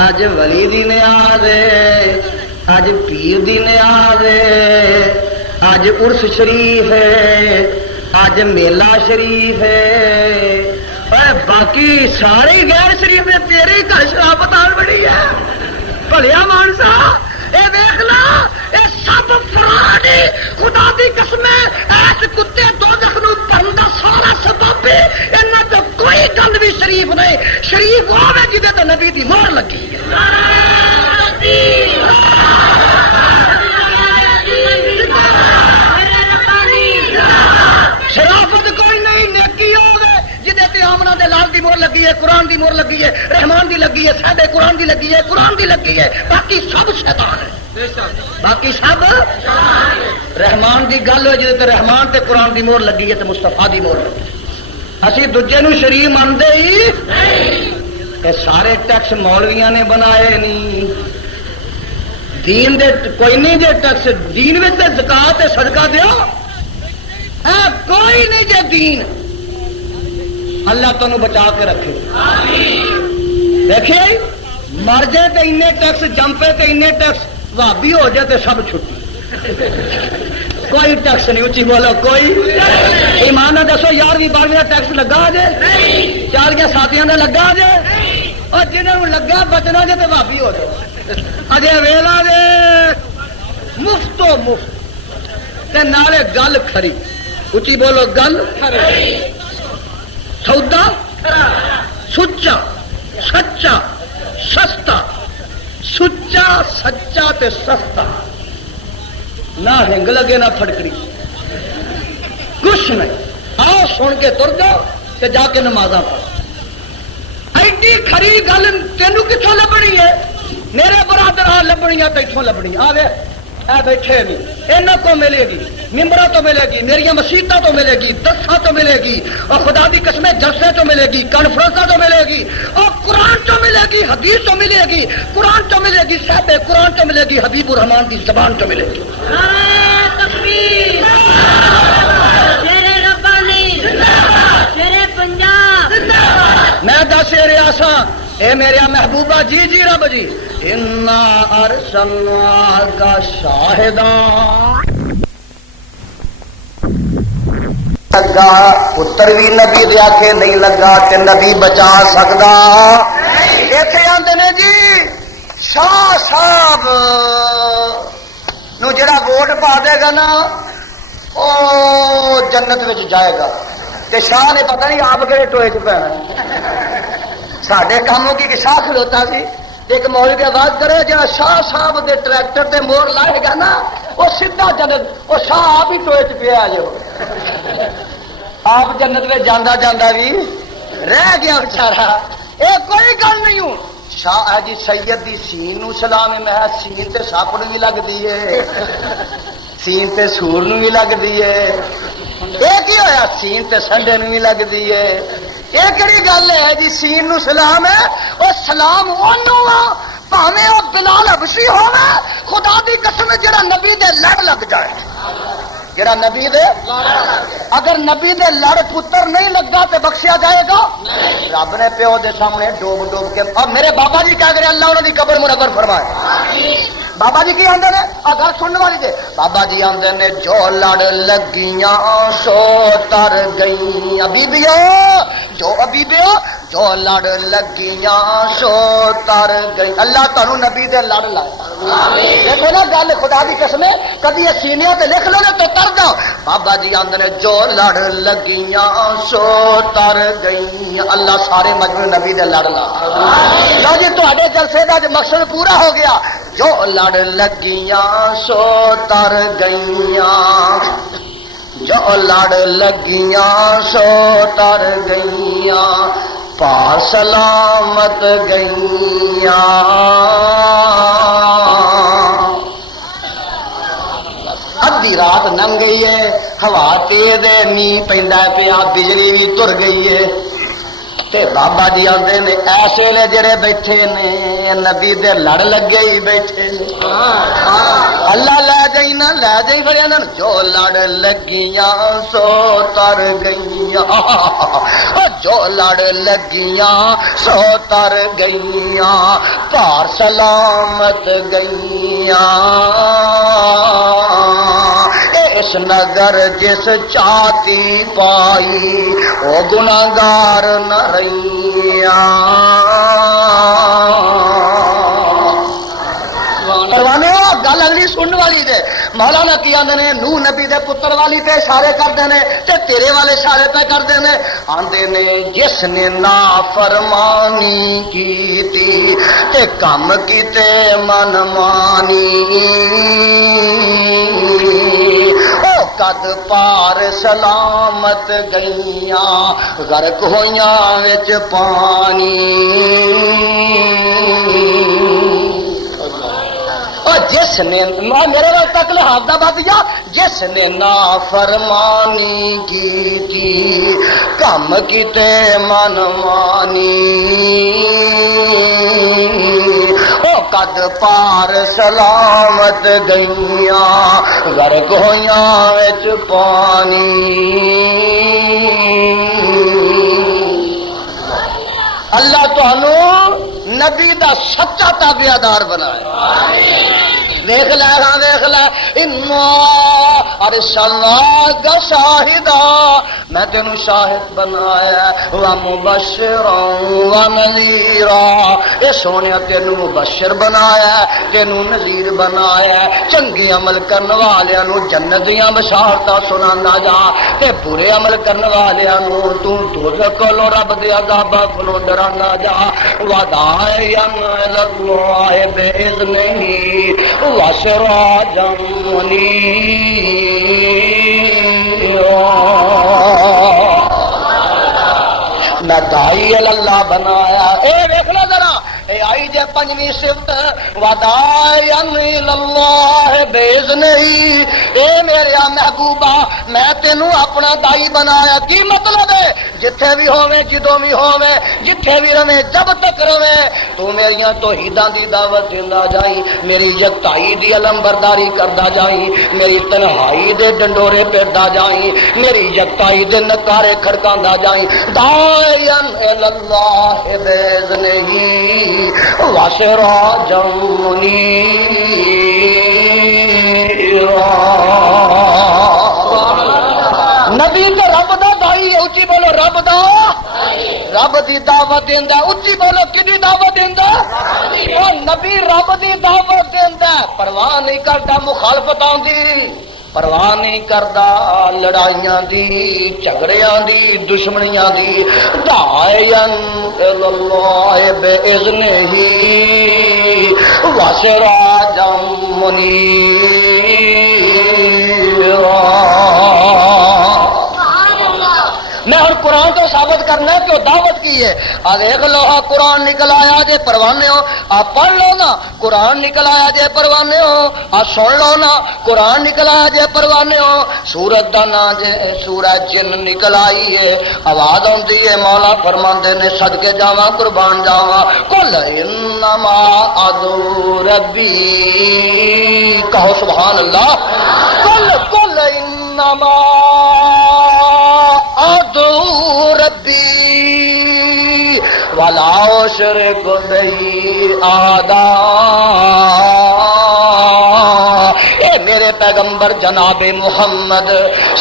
اج ولی دی نیاز ہے اج پیر دی نیاز ہے اج عرس شریف ہے اج میلہ شریف ہے. باقی سارے غیر شریف نے تیرے ہی گھر شرابت آن بڑی ہے. بھلیا مانسا اے دیکھ لا اے سب فراڈ ہے. خدا دی قسم ایس کتے دوزخ نو بھرن دا سارا سبب ہے. انہاں تے کوئی گل بھی شریف نہیں. شریف وہ ہے جدے تے نبی دی مہر لگی ہے. شرافت کوئی نہیں. نیکی ہوے جدے تے آمنا دے لال دی مہر لگی ہے قرآن دی مہر لگی ہے رحمان دی لگی ہے ساڈے قرآن دی لگی ہے قرآن دی لگی ہے. باقی سب شیطان ہے. باقی سب رحمان دی گل ہوئے جدے تے رحمان تے قرآن دی مہر لگی ہے تے مصطفیٰ دی مہر لگی. اسی دوجے نو شریف مانتے ہی کہ سارے ٹیکس مولویاں نے بنائے نہیں. دین دے کوئی نہیں جے ٹیکس دین وچ تے زکات تے صدقہ دیو کوئی نہیں جے دین. اللہ تمہیں بچا کے رکھے. دیکھے مر جائے تو انے ٹیکس جمپے تو انے ٹیکس بھابی ہو جائے تو سب چھٹی. کوئی ٹیکس نہیں. اچھی بولو کوئی ایمان نہ دسو 11ویں 12ویں کا ٹیکس لگا جائے 40 ساتھیوں کا لگا جائے اور جنہوں لگا بچنا جائے تو بھابی ہو جائے. اجے ویلا دے مفت تو مفت تے نالے گل کھری. اچھی بولو گل سودا سچا سچا سستا. سچا سچا تے سستا. نہ ہنگ لگے نہ پھٹکری کچھ نہیں. آؤ سن کے تر جاؤ کہ جا کے نمازاں پڑھ. ایڈی کھری گل تینوں کتوں لبنی ہے؟ میرے برادر آ لبنی تو اتوں لبنی. آ گئے اے بیٹھے نہیں یہاں کو ملے گی ممبروں تو ملے گی میری مسیتوں تو ملے گی دساں تو ملے گی اور خدا دی قسمیں جلسے تو ملے گی کانفرنساں تو ملے گی اور قرآن تو ملے گی حدیث تو ملے گی قرآن تو ملے گی صاحب قرآن تو ملے گی حبیب الرحمان کی زبان تو ملے گی. تکبیر شیر ربانی شیر پنجاب. میں دس ریاسا اے میرا محبوبہ جی جی رب جی انا ارسلناک شاہدان. لگا پتر بھی نبی دے آکھے نہیں لگا تے نبی بچا سکدا. ایتھے آندے نے جی شاہ صاحب نو جڑا ووٹ پا دے گا نا او جنت وچ جائے گا تے شاہ نے پتہ نہیں آپ کہڑے ٹوئے چ پینا. ساڈے کاموں کی شاہ کھلوتا سی ایک مولوی کی آواز کرے جا شاہ صاحب دے ٹریکٹر تے مور لائے گا نا وہ سیدھا جنت وہ شاہ آپ ہی ٹوئے چ پیا جو آپ جنت میں جانا جانا بھی رہ گیا بچارا یہ کوئی گل نہیں ہوں شاہ جی سید دی سین نو سلام میں سین تے سپ نو بھی لگتی ہے سین تے سور نو بھی لگتی ہے یہ کی ہویا سین تے سنڈے نو بھی لگتی ہے یہ کہڑی گل ہے جی سین نو سلام ہے وہ سلام پاویں وہ بلال حبشی ہونا خدا دی قسم جڑا نبی دے لڑ لگ جائے جڑا نبی دے اگر نبی دے لڑ پتر نہیں لگا تو بخشیا جائے گا رب نے پیو دے سامنے ڈوب ڈوب کے اور میرے بابا جی کیا کرے اللہ انہوں دی قبر منور فرمائے بابا جی کی آندے نے اگر سننے والی دے بابا جی آندے نے جو لڑ لگیاں سو تر گئیں ابیبیو جو ابیبیو جو لڑ لگیاں سو تر گئی اللہ تانوں نبی دے لڑ لائے دیکھو نا گل خدا دی قسم کدی یہ سینیاں تے لکھ لو نا تو تر جاؤ بابا جی آندے نے جو لڑ لگیاں سو تر گئی اللہ سارے مجموعے نبی دے لڑ لا لو جی تواڈے جلسے دا مقصد پورا ہو گیا جو لڑ لگیاں سو تر گئیاں جو لڑ لگیاں سو تر گئیاں پار سلامت گئیاں ادھی رات لنگ گئی ہے ہوا تیز ہے می پیندا پیا بجلی بھی تر گئی ہے تے بابا جی آندے نے ایسے لے جڑے بیٹھے نے نبی دے لڑ لگے ہی بیٹھے نے اللہ لے جائی نہ لے جائی بڑے نہ جو لڑ لگیاں سو تر گئیاں جو لڑ لگیاں سو تر گئیاں پار سلامت گئیاں اس نظر جس چاہتی پائی وہ گناہگار نہ رہیاں پروانے گل اگلی سننے والی دے مولانا کی آندے نے نوح نبی دے پتر والی تے اشارے کرتے ہیں تے تیرے والے اشارے پہ کرتے ہیں آندے نے جس نے نافرمانی کی تھی تے کم کیتے من مانی قد پار سلامت گئیاں غرق ہویاں وچ پانی جس نے میرے وقت تک لحاظ دا باتیا جس نے نافرمانی کی تھی کم کیتے من مانی قد پار سلامت گئیاں غرق ہویاں وچ پانی اللہ تانوں نبی دا سچا تابعدار بنائے دیکھ لے ہاں دیکھ لے ارسلناک شاہدا میں تینوں شاہد بنایا ومبشرا ونذیرا اے سونے تینوں مبشر بنایا تینوں نذیر بنایا چنگے عمل کرن والیاں نو جنت دیاں بشارتاں سنانا جا تے برے عمل کرن والیاں نو تو دوزخ کولوں رب دے عذاب کولوں ڈرانا جا وداعیا الی اللہ باذنہ وسراجا منیرا میں دائی اللہ بنایا اے دیکھ لو ذرا اے آئی جے پنجویں صفت وداعیا الی اللہ باذنہ اے میرے محبوبہ میں تینوں اپنا دائی بنایا کی مطلب ہے جتھے بھی ہوویں جدوں بھی ہوویں جتھے بھی رہے جب تک رہے تو میریاں توحیداں دی دعوت دیندا جائیں میری یکتائی دی علم برداری کردا جائیں میری تنہائی دے ڈنڈورے پھردا جائیں میری یکتائی دے نکارے کھڑکاندا جائیں داعیا الی اللہ باذنہ وسراجا منیرا نبی تے رب دا دائی اچھی بولو رب دا رب دی دعوت دیندا اچھی بولو کدی دعوت دیندا او نبی رب دی دعوت دیندا پرواہ نہیں کردا مخالفتاں دی پرواہ نہیں کردا لڑائیاں دی جھگڑیاں دی دشمنیاں دی داعین اللہ باذنہ وسراجا منیرا۔ میں ہر قرآن کو ثابت کرنا ہے کہ وہ دعوت کی ہے۔ دیکھ لو قرآن نکل آیا جے پروانے ہو، آپ پڑھ لو نا قرآن نکل آیا جے پروانے ہو، آپ سن لو نا قرآن نکل آیا جے پروانے ہو۔ سورت دا نام جے سورۃ جن نکل آئی ہے، آواز آتی ہے مولا فرماندے نے صدقے جاواں قربان جاواں قل انما ادعو ربی، کہو سبحان اللہ، قل انما ادعو ربی ولا اشرک بہ احدا۔ اے میرے پیغمبر جناب محمد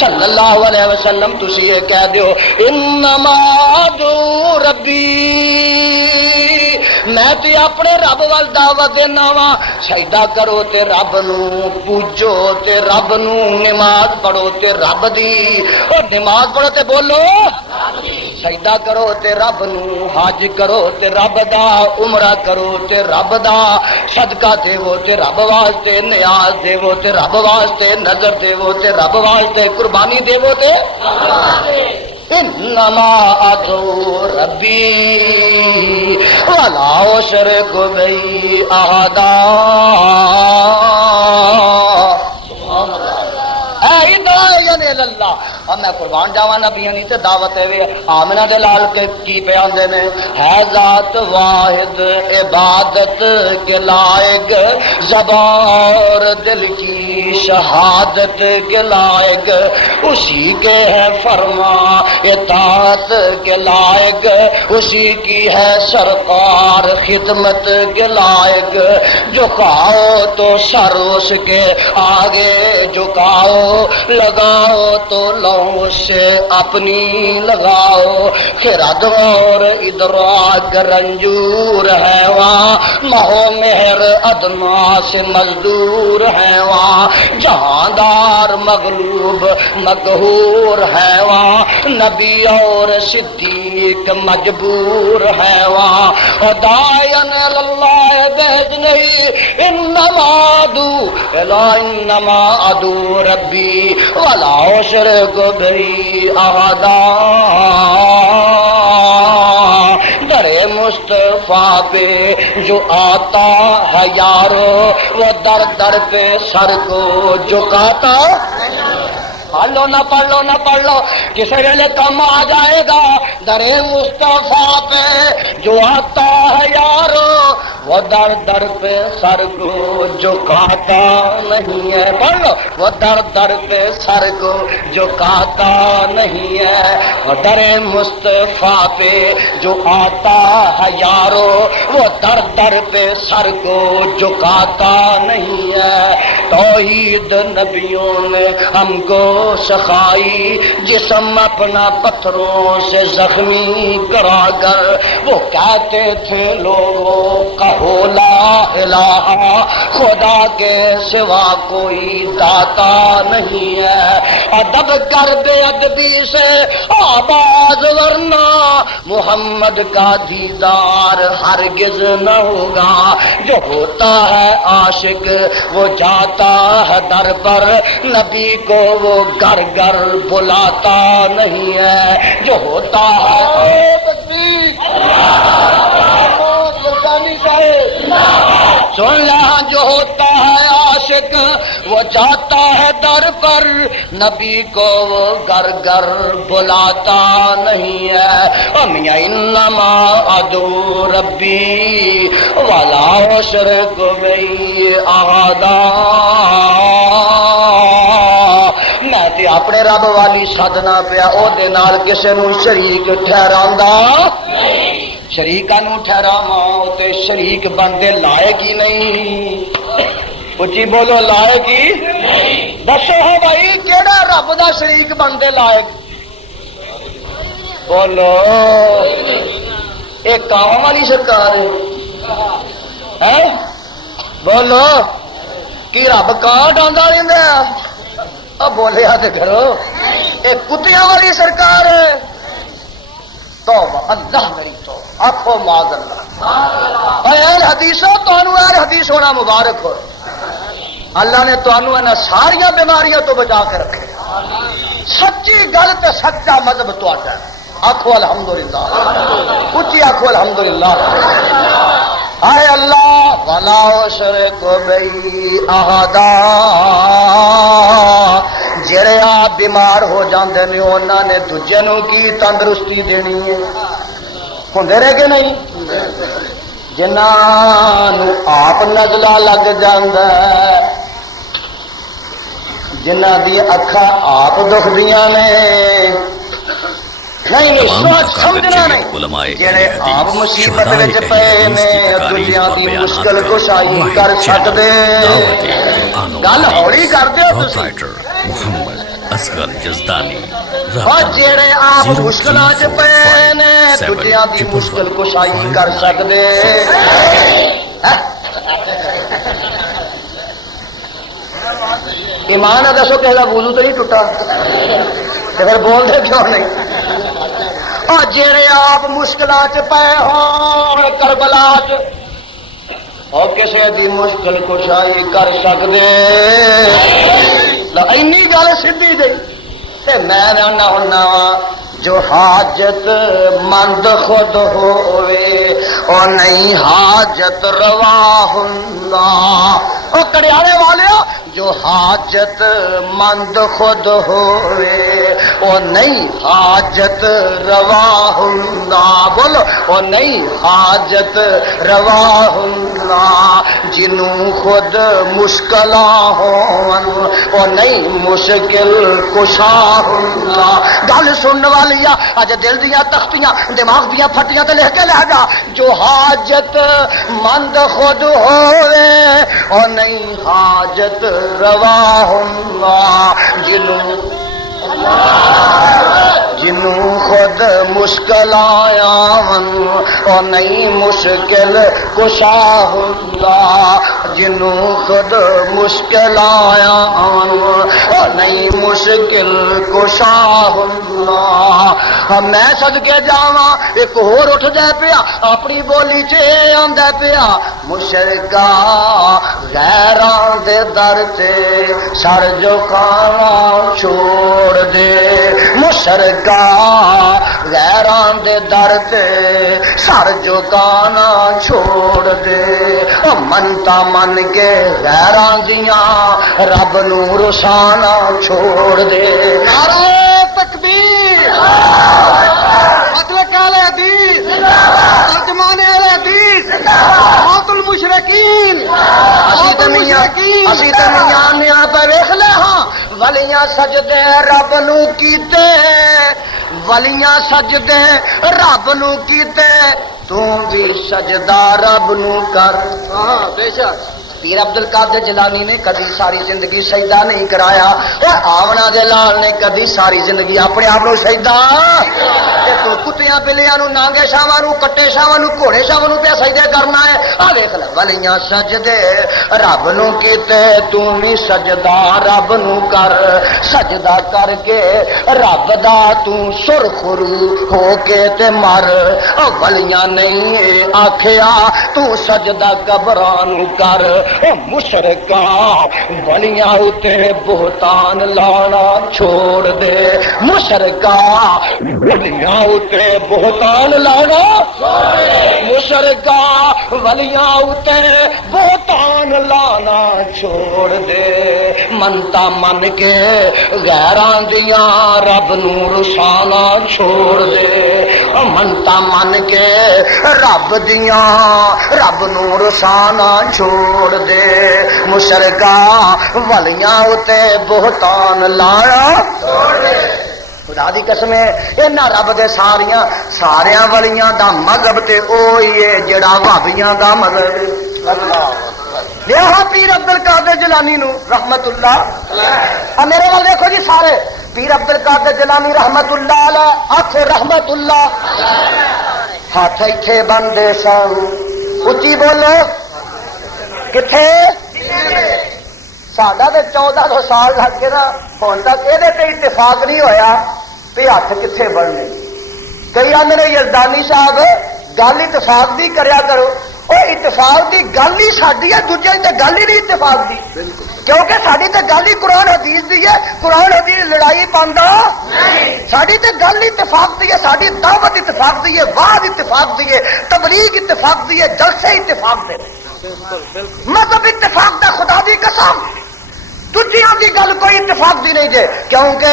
صلی اللہ علیہ وسلم تسی یہ کہہ دیو انما ادعو ربی، میں تے اپنے رب وال دعوت دینا وا، سجدہ کرو تے رب نو پوجو تے رب نو، نماز پڑھو تے رب دی، اور نماز پڑھو تے بولو سجدہ کرو تے رب نو، حج کرو تے رب دا، عمرہ کرو تے رب دا، صدقہ دیو تے رب واسطے، نیاز دیو تے رب واسطے، نظر دیو تے رب واسطے، قربانی دیو تے انما ادعو ربی ولا اشرک بہ احدا۔ اللہ میں قربان جاواں نبیاں نہیں تے دعوت ہے آمنہ دے لال کی پہ آندے نے، ہے ذات واحد عبادت کے لائق، زبان دل کی شہادت کے لائق، اسی کے ہے فرما اطاعت کے لائق، اسی کی ہے سرکار خدمت کے لائق، جھکاؤ تو سر اس کے آگے جھکاؤ، لگاؤ تو لو سے اپنی لگاؤ، خرد اور ادراک رنجور ہے وہاں، مہو مہر ادنا سے مزدور ہے وہاں، جہاندار مغلوب مقہور ہے وہاں، نبی اور صدیق مجبور ہے وہاں، داعین اللہ بھیج نہیں انما ادعو ربی ولا اشرک بہ احدا۔ در مصطفیٰ پہ جو آتا ہے یارو، وہ در در پہ سر کو جھکاتا، پڑھ لو نہ پڑھ لو نہ پڑھ لو کسی ویلے کم آ جائے گا۔ در مصطفیٰ پہ جو آتا ہے یارو، وہ در در پہ سر کو جھکاتا نہیں ہے، پڑھ لو وہ در در پہ سر کو جھکاتا نہیں ہے، اور در مصطفیٰ پہ جو آتا ہے یارو، وہ در در پہ سر کو جھکاتا نہیں ہے۔ توحید نبیوں نے ہم کو سکھائی، جسم اپنا پتھروں سے زخمی کرا کر وہ کہتے تھے لوگوں کہو لا الہ، خدا کے سوا کوئی داتا نہیں ہے، ادب کر بے ادبی سے آواز ورنہ محمد کا دیدار ہرگز نہ ہوگا۔ جو ہوتا ہے عاشق وہ جاتا ہے در پر، نبی کو وہ گھر گھر بلاتا نہیں ہے، جو ہوتا ہے سن لہاں جو ہوتا ہے عاشق وہ جاتا ہے در پر، نبی کو وہ گھر گھر بلاتا نہیں ہے۔ میاں انما ادعو ربی ولا اشرک بہ احدا، میں تے اپنے رب والی سادنا پیا او دے نال کسے نو شریک ٹھہراندا نہیں، شریکاں نو ٹھہراواں تے شریک بندے لائق ہی نہیں، اچھی بولو لائق ہی نہیں۔ دسو ہو بھائی کیڑا رب دا شریک بندے لائق؟ بولو ایک کام والی سرکار ہے، بولو کی رب کہاں ڈاندا رہندا ہے؟ اب بولیا تو کرو یہ کتیاں والی سرکار ہے توبہ اللہ میری توبہ آخو معاذ اللہ اہل حدیثوں تمہوں اہل حدیث ہونا مبارک ہو اللہ نے تمہوں انہاں ساریاں بیماریاں تو بچا کے رکھے سچی گل تے سچا مذہب تہاڈا آخو الحمدللہ اچھی آخو الحمدللہ اے اللہ ولا شرک بی احدا جڑے آپ بیمار ہو جاندے نے انہاں نے دوجے نوں کی تندرستی دینی ہے ہوندے رہ کے نہیں جنہاں نوں آپ نزلہ لگ جاندا ہے جنہاں دی اکھاں آپ دکھدیاں نے نہیں سوچ سمجھنا نہیں جڑے آپ مصیبت وچ پئے نے دنیا دی مشکل کشائی کر سکدے گل ہولی کر دیو تسی محمد اصغر یزدانی اور جڑے آپ مشکلاں وچ پئے نے دنیا دی مشکل کشائی کر سکدے ایمان ہے دسو کہ وضو تو نہیں ٹوٹا تو پھر بول دے کیوں نہیں اور جڑے آپ مشکلاں چ پئے ہون کربلا چ اور کسے دی مشکل کشائی کر سکدے اینی گل سیدھی دے تے میں آنا ہونا جو حاجت مند خود ہوئے اور نہیں حاجت روا ہوندا او کڑیالے والے جو حاجت مند خود ہوئے او نہیں حاجت روا ہوندا بولو او نہیں حاجت روا ہوندا جنوں خود مشکلاں ہون او نہیں مشکل کشا ہوندا گل سن والیا اج دل دیاں تختیاں دماغ دیاں پھٹیاں تے لکھ کے لے جا جو حاجت مند خود ہوئے او نہیں حاجت روا ہوندا جنوں خود مشکل آیا اور نہیں مشکل کشا ہوندا جنوں خود مشکل آیا اور نہیں مشکل کشا ہوندا میں صدقے جاواں ایک ہور اٹھ جائے پیا اپنی بولی چ آندا پیا مشرکا غیراں دے در تے سر جھکانا چھوڑ دے مشرکا غیراں دے در تے سر جھکانا چھوڑ دے منتا من کے غیراں دیاں رب نو رسانا چھوڑ دے نعرہ تکبیر مطلق اہل حدیث ترجمان اہل حدیث موت المشرکین اسی تے میاں میاں پہ ویکھ لے ہاں ولیاں سجدے رب نو کیتے ولیاں سجدے رب نو کیتے تو بھی سجدہ رب نو کر ہاں بے شک پیر عبد القادر جیلانی نے کدی ساری زندگی سجدہ نہیں کرایا اور آونا دے لال نے کدی ساری زندگی اپنے آپ کو سجدہ تو کتیاں بلیاں نو نانگے شاواں نو کٹے شاواں نو گھوڑے شاواں نو تے سجدے کرنا ہے آ ویکھ لے ولیاں سجدے رب نو کیتے تو بھی سجدہ رب نو کر سجدہ کر کے رب دا تو سرخرو ہو کے تے مر ولیاں نہیں آکھیا تو سجدہ قبراں نو کر مشرکا ولیاں اتے بہتان لانا چھوڑ دے مشرکا ولیاں اتے بہتان لانا مشرکا ولیاں اتے بہتان لانا چھوڑ دے منتا من کے غیراں دیاں رب نو رسانا چھوڑ دے منتا من کے رب دیاں رب نو رسانا چھوڑ دے مشرکا ولیاں اتے بہتان لایا چھوڑ دے خدا دی قسم ہے انہاں رب دے ساریاں ولیاں دا مذہب تے اوہی ہے جڑا وہابیاں دا مذہب اللہ یہ پیر عبد القادر جیلانی نو رحمت اللہ میرے وال دیکھو جی سارے پیر عبد القادر جیلانی رحمت اللہ علیہ آکھو رحمت اللہ ہاتھ ایتھے بندے سن اچھی بولو کتھے ساڈا تے 1400 سال لگ کے نا ہن تک یہ اتفاق نہیں ہویا بھی ہاتھ کتنے بڑھنے. کئی آدھے نے یزدانی صاحب گل اتفاق دی کریا کرو. وہ اتفاق دی گل ہی ساری ہے, دوجے تے گل ہی نہیں اتفاق دی, کیونکہ ساری تے گل ہی قرآن حدیث دی ہے. قرآن حدیث لڑائی پاندا ساری تے گل اتفاق دی ہے, ساری دعوت اتفاق دی ہے, وعظ اتفاق دی ہے, تبلیغ اتفاق دی ہے, جلسے اتفاق دے. مطلب اتفاق دا خدا دی قسم دوجیاں دی گل کوئی اتفاق دی نہیں جے, کیونکہ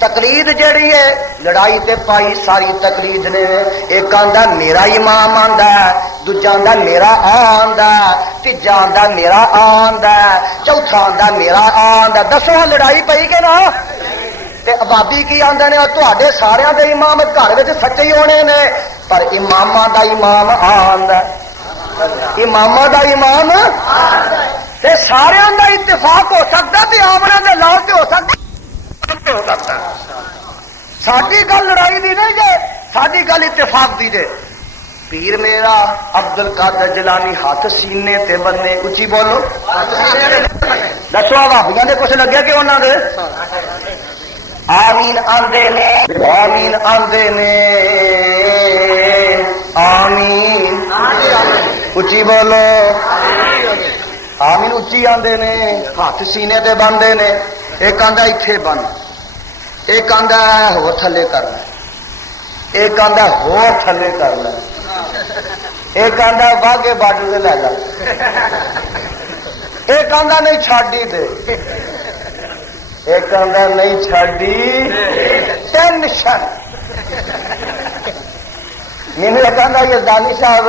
تقلید جڑی ہے لڑائی تے پائی ساری تقلید نے. ایک آندا میرا امام آندا ہے, دوجا آندا میرا آندا ہے, تیجا آندا میرا آندا ہے, چوتھا آندا میرا آندا. دسو لڑائی پئی کہ نہ؟ تے آبادی کی آندے نے تواڈے سارے دے امام گھر وچ سچے ہی ہونے نے, پر اماماں دا امام آندا ہے, اماماں دا امام تے سارے دا اتفاق ہو سکتا تے آمنا دے لال تے ہو سکتا. ساری گل لڑائی دی نہیں جے, ساری گل اتفاق دی جے. پیر میرا عبد القادر جیلانی ہاتھ سینے تے بننے. اچھی بولو دسو بھابیاں دے کچھ لگے کہ انہاں دے آمین آندے نے, آمین آندے نے, آمین اچھی بولو آمین اچھی آندے نے, ہاتھ سینے تے بندے نے. ایک آندا ایتھے بن, ایک آندا ہور تھلے کرنا, ایک آندا ہور تھلے کرنا, ایک آندا باغے باڈر دے لے جا, ایک آندا نہیں چھاڑی دے, ایک آندا نہیں چھاڑی ٹینشن. مینوں ایک آندا یزدانی صاحب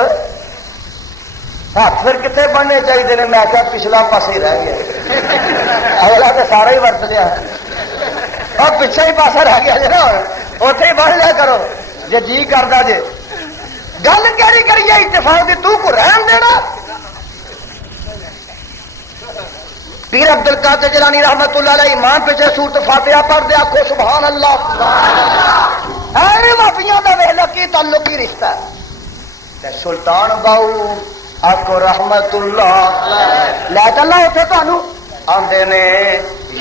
ہاتھ پھر کتنے بننے چاہیے نے؟ میں کہا پچھلا پاسے ہی رہ گیا, اگلا تو سارا ہی ورت لیا اور پچھا ہی پاسا رہ گیا جی نا, اتنے ہی بن لیا کرو جی جی کرتا جی. گل کہڑی کریے اتفاق کی, تو کو رہن دینا. پیر عبد القادر جیلانی رحمت اللہ علیہ ایمان پیچھے سورت فاتحہ پڑھ دے, آخو سبحان اللہ. اے مافیاں دا ویلا کی تعلق کی رشتہ ہے. سلطان باؤ آکو رحمت اللہ لے چلا اتنے تمہوں آندے نے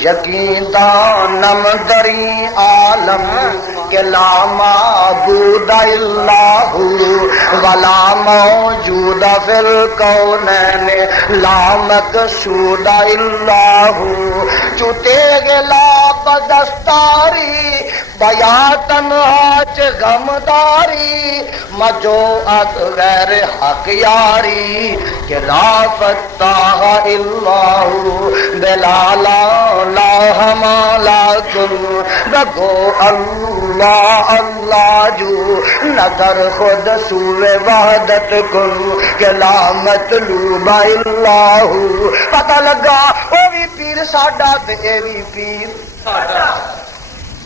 یقین دانم دری عالم کہ لا معبود الا ولا موجود فی الکونین لا مقصود الا چوتے گلا بدستاری بیا تنہاچ غمداری مجوعت غیر حق یاری کہ لا فتح الا بلالا لا ہمالا کن رگو اللہ اللہ جو نظر خود سوئے وحدت کن کہ لا مطلوب اللہ. پتہ لگا وہ بھی پیر ساڈا تے اے بھی پیر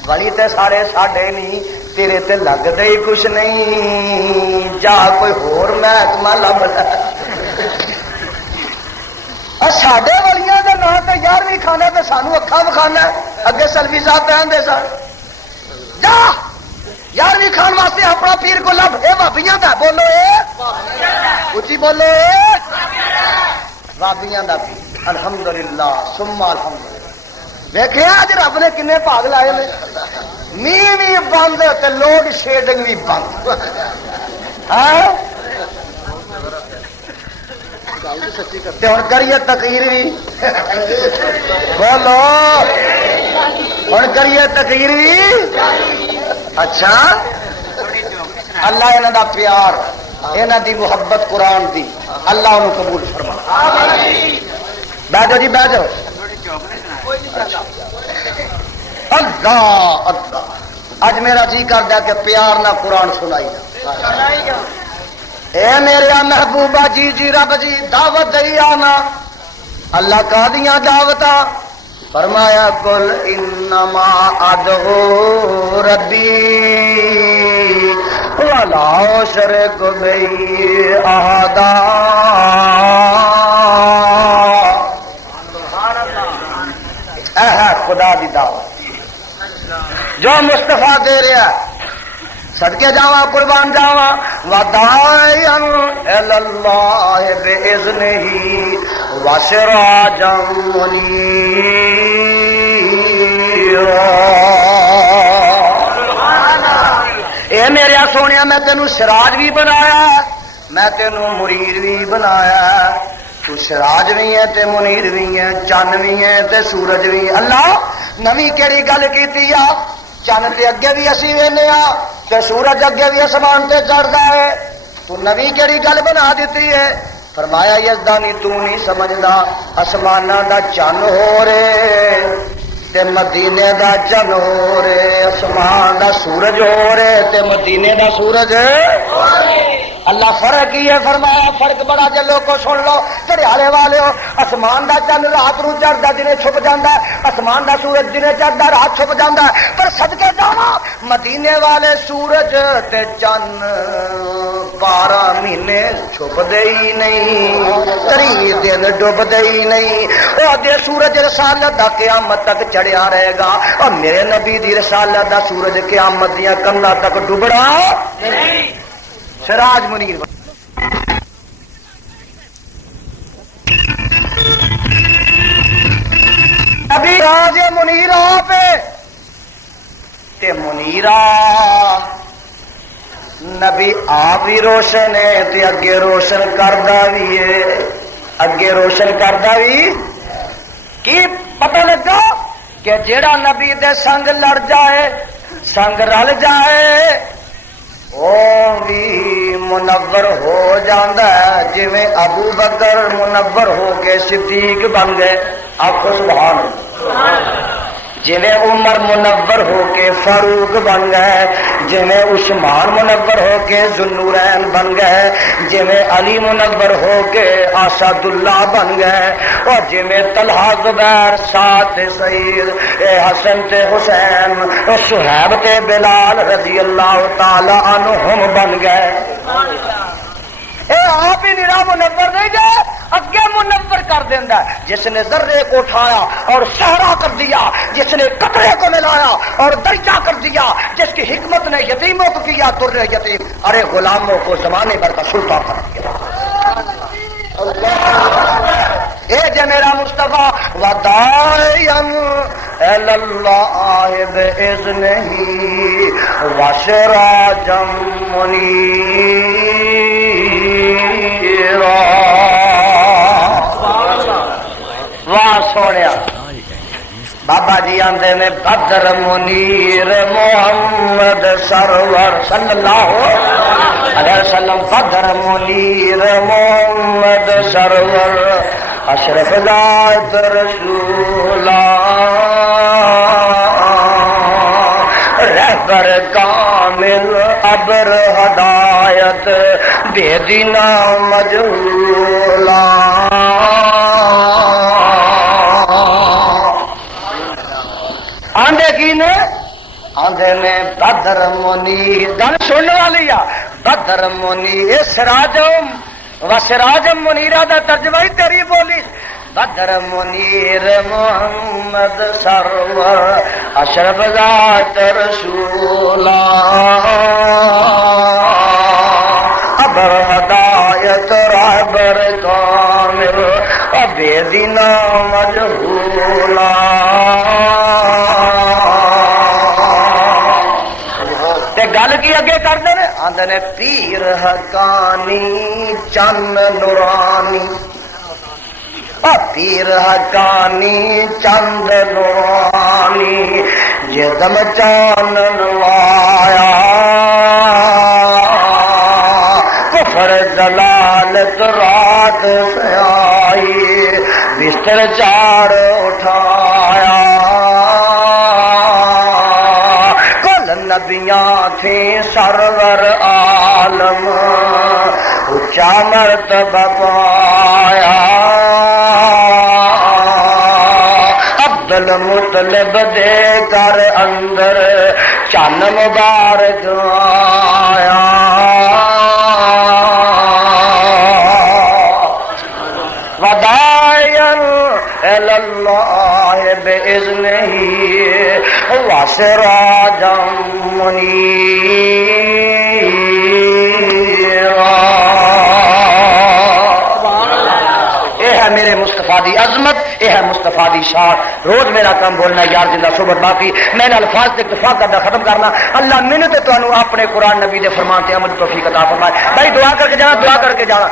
ولی تے سارے ساڈے نہیں, تیرے تے لگدے ہی کچھ نہیں, جا کوئی ہور محکمہ لب لے. ساڈے والیاں دے نام تے 11ویں کھانا تے سانو اکھاں وکھانا. اگے سلفی صاحب کہندے سن جا 11ویں کھان واسطے اپنا پیر کو لب. اے بھابیاں دا بولو, اے اچھی بولو, اے بھابیاں دا پیر. الحمدللہ ثم الحمدللہ. ویکھیا اج رب نے کنے بھاگ لائے نے, نیویں بھی بند تے لوڈ شیڈنگ بھی بند. ہوں کریے تقریر بھی بولو, ہوں کریے تقریر بھی. اچھا اللہ انہاں دا پیار, انہاں دی محبت قرآن دی, اللہ انہوں قبول فرما. بیٹھو جی بیٹھو. اللہ اللہ, اج میرا جی کرتا کہ پیار نہ قرآن سنائی جا. اے میرے محبوبہ جی جی رب جی دعوت دئی آنا. اللہ کا دیاں دعوتاں فرمایا قل انما ادعو ربی ولا اشرک بی احدا. اے ہے خدا دی دعوت جو مصطفیٰ دے رہا ہے, صدقے جاواں قربان جاواں. وداعیا الی اللہ باذنہ وسراجا منیرا. سونے میں تینوں سراج بھی بنایا میں تینوں منیر بھی بنایا تو سراج بھی ہے تے منیر بھی ہے چن بھی ہے تے سورج بھی اللہ نویں کیڑی گل کیتی آ چن تے اگے بھی اسی وینے آ تے سورج اگے بھی آسمان تے چڑھدا ہے تو نویں کیڑی گل بنا دیتی ہے فرمایا یزدانی تو نہیں سمجھدا آسماناں دا چن ہو رے تے مدینے دا چن ہو رے آسمان دا سورج ہو رے تے مدینے دا سورج ہو رے اللہ فرق ہی ہے فرمایا فرق بڑا جے لوگوں سن لو چڑھیالے والے ہو آسمان دا چند رات نو چڑھدا دنے چھپ جاندا ہے آسمان دا سورج دنے چڑھدا رات چھپ جاندا ہے پر صدقے جاواں مدینے والے سورج تے چند 12 مہینے چھپدے ہی نہیں 3 دن ڈوبدے ہی نہیں او دے سورج رسالت دا قیامت تک چڑھیا رہے گا اور میرے نبی دی رسالت دا سورج قیامت دیاں کنڈاں تک ڈوبڑا نہیں سراج منیر ابھی راج منیر آپ تے منیرا نبی آپ بھی روشن ہے تے اگے روشن کردا بھی ہے اگے روشن کردا بھی کی پتہ لگا کہ جیڑا نبی دے سنگ لڑ جائے سنگ رل جائے او بھی منور ہو جاندا ہے جویں ابو بکر منور ہو کے صدیق بن گئے آخو سبحان اللہ جویں عمر منور ہو کے فاروق بن گئے جویں عثمان منور ہو کے ذوالنورین بن گئے جویں علی منور ہو کے اسد اللہ بن گئے اور جویں طلحہ زبیر سعد سعید حسن تے حسین صہیب تے بلال رضی اللہ تعالی عنہم بن گئے اے آپ ہی نرا منور نہیں گئے اگے منور کر دینا ہے جس نے ذرے کو اٹھایا اور صحرا کر دیا جس نے قطرے کو ملایا اور درجہ کر دیا جس کی حکمت نے یتیموں کو کیا در یتیم ارے غلاموں کو زمانے بھر کا سلطان کر دیا اے جے میرا مصطفیٰ وداعیم اللہ باذنہ وسراجا منیرا واہ سونیا بابا جی آندے نے بدر منیر محمد سرور صلی اللہ علیہ وسلم بدر منیر محمد سرور اشرف ذات رسولا رہبر کامل ابر ہدایت بے دینا مجہولا آندے کی نے آندے نے بدر منیر گل سننے والی آ بدر منیر سراجم و سراجم منیرہ دا ترجمہ ہی تیری بولی بدر منیر محمد سرور اشرف ذات رسولا ابر ہدایت رہبر کامل ابے دینا مجہولا گل کی اگے کرتے ہیں آندے نے پیر حقانی چند نورانی پیر حقانی چند نورانی جدم چانن لایا کفر جلالت رات سے آئی بستر چاڑ اٹھایا نبیاں تھے سرور عالم اونچا مرتبہ پایا عبد المطلب دے کر اندر چن مبارک آیا وداعین اللہ باذنہ وسراجا منیرا یہ ہے میرے مصطفیٰ دی عظمت، یہ ہے مصطفیٰ دی شان. روز میرا کام بولنا یار زندہ صحبت باقی. میں نے الفاظ سے اکتفا کرنا ختم کرنا. اللہ منت تانوں اپنے قرآن نبی دے فرمان تے عمل توفیق عطا فرمائے. بھائی دعا کر کے جانا، دعا کر کے جانا.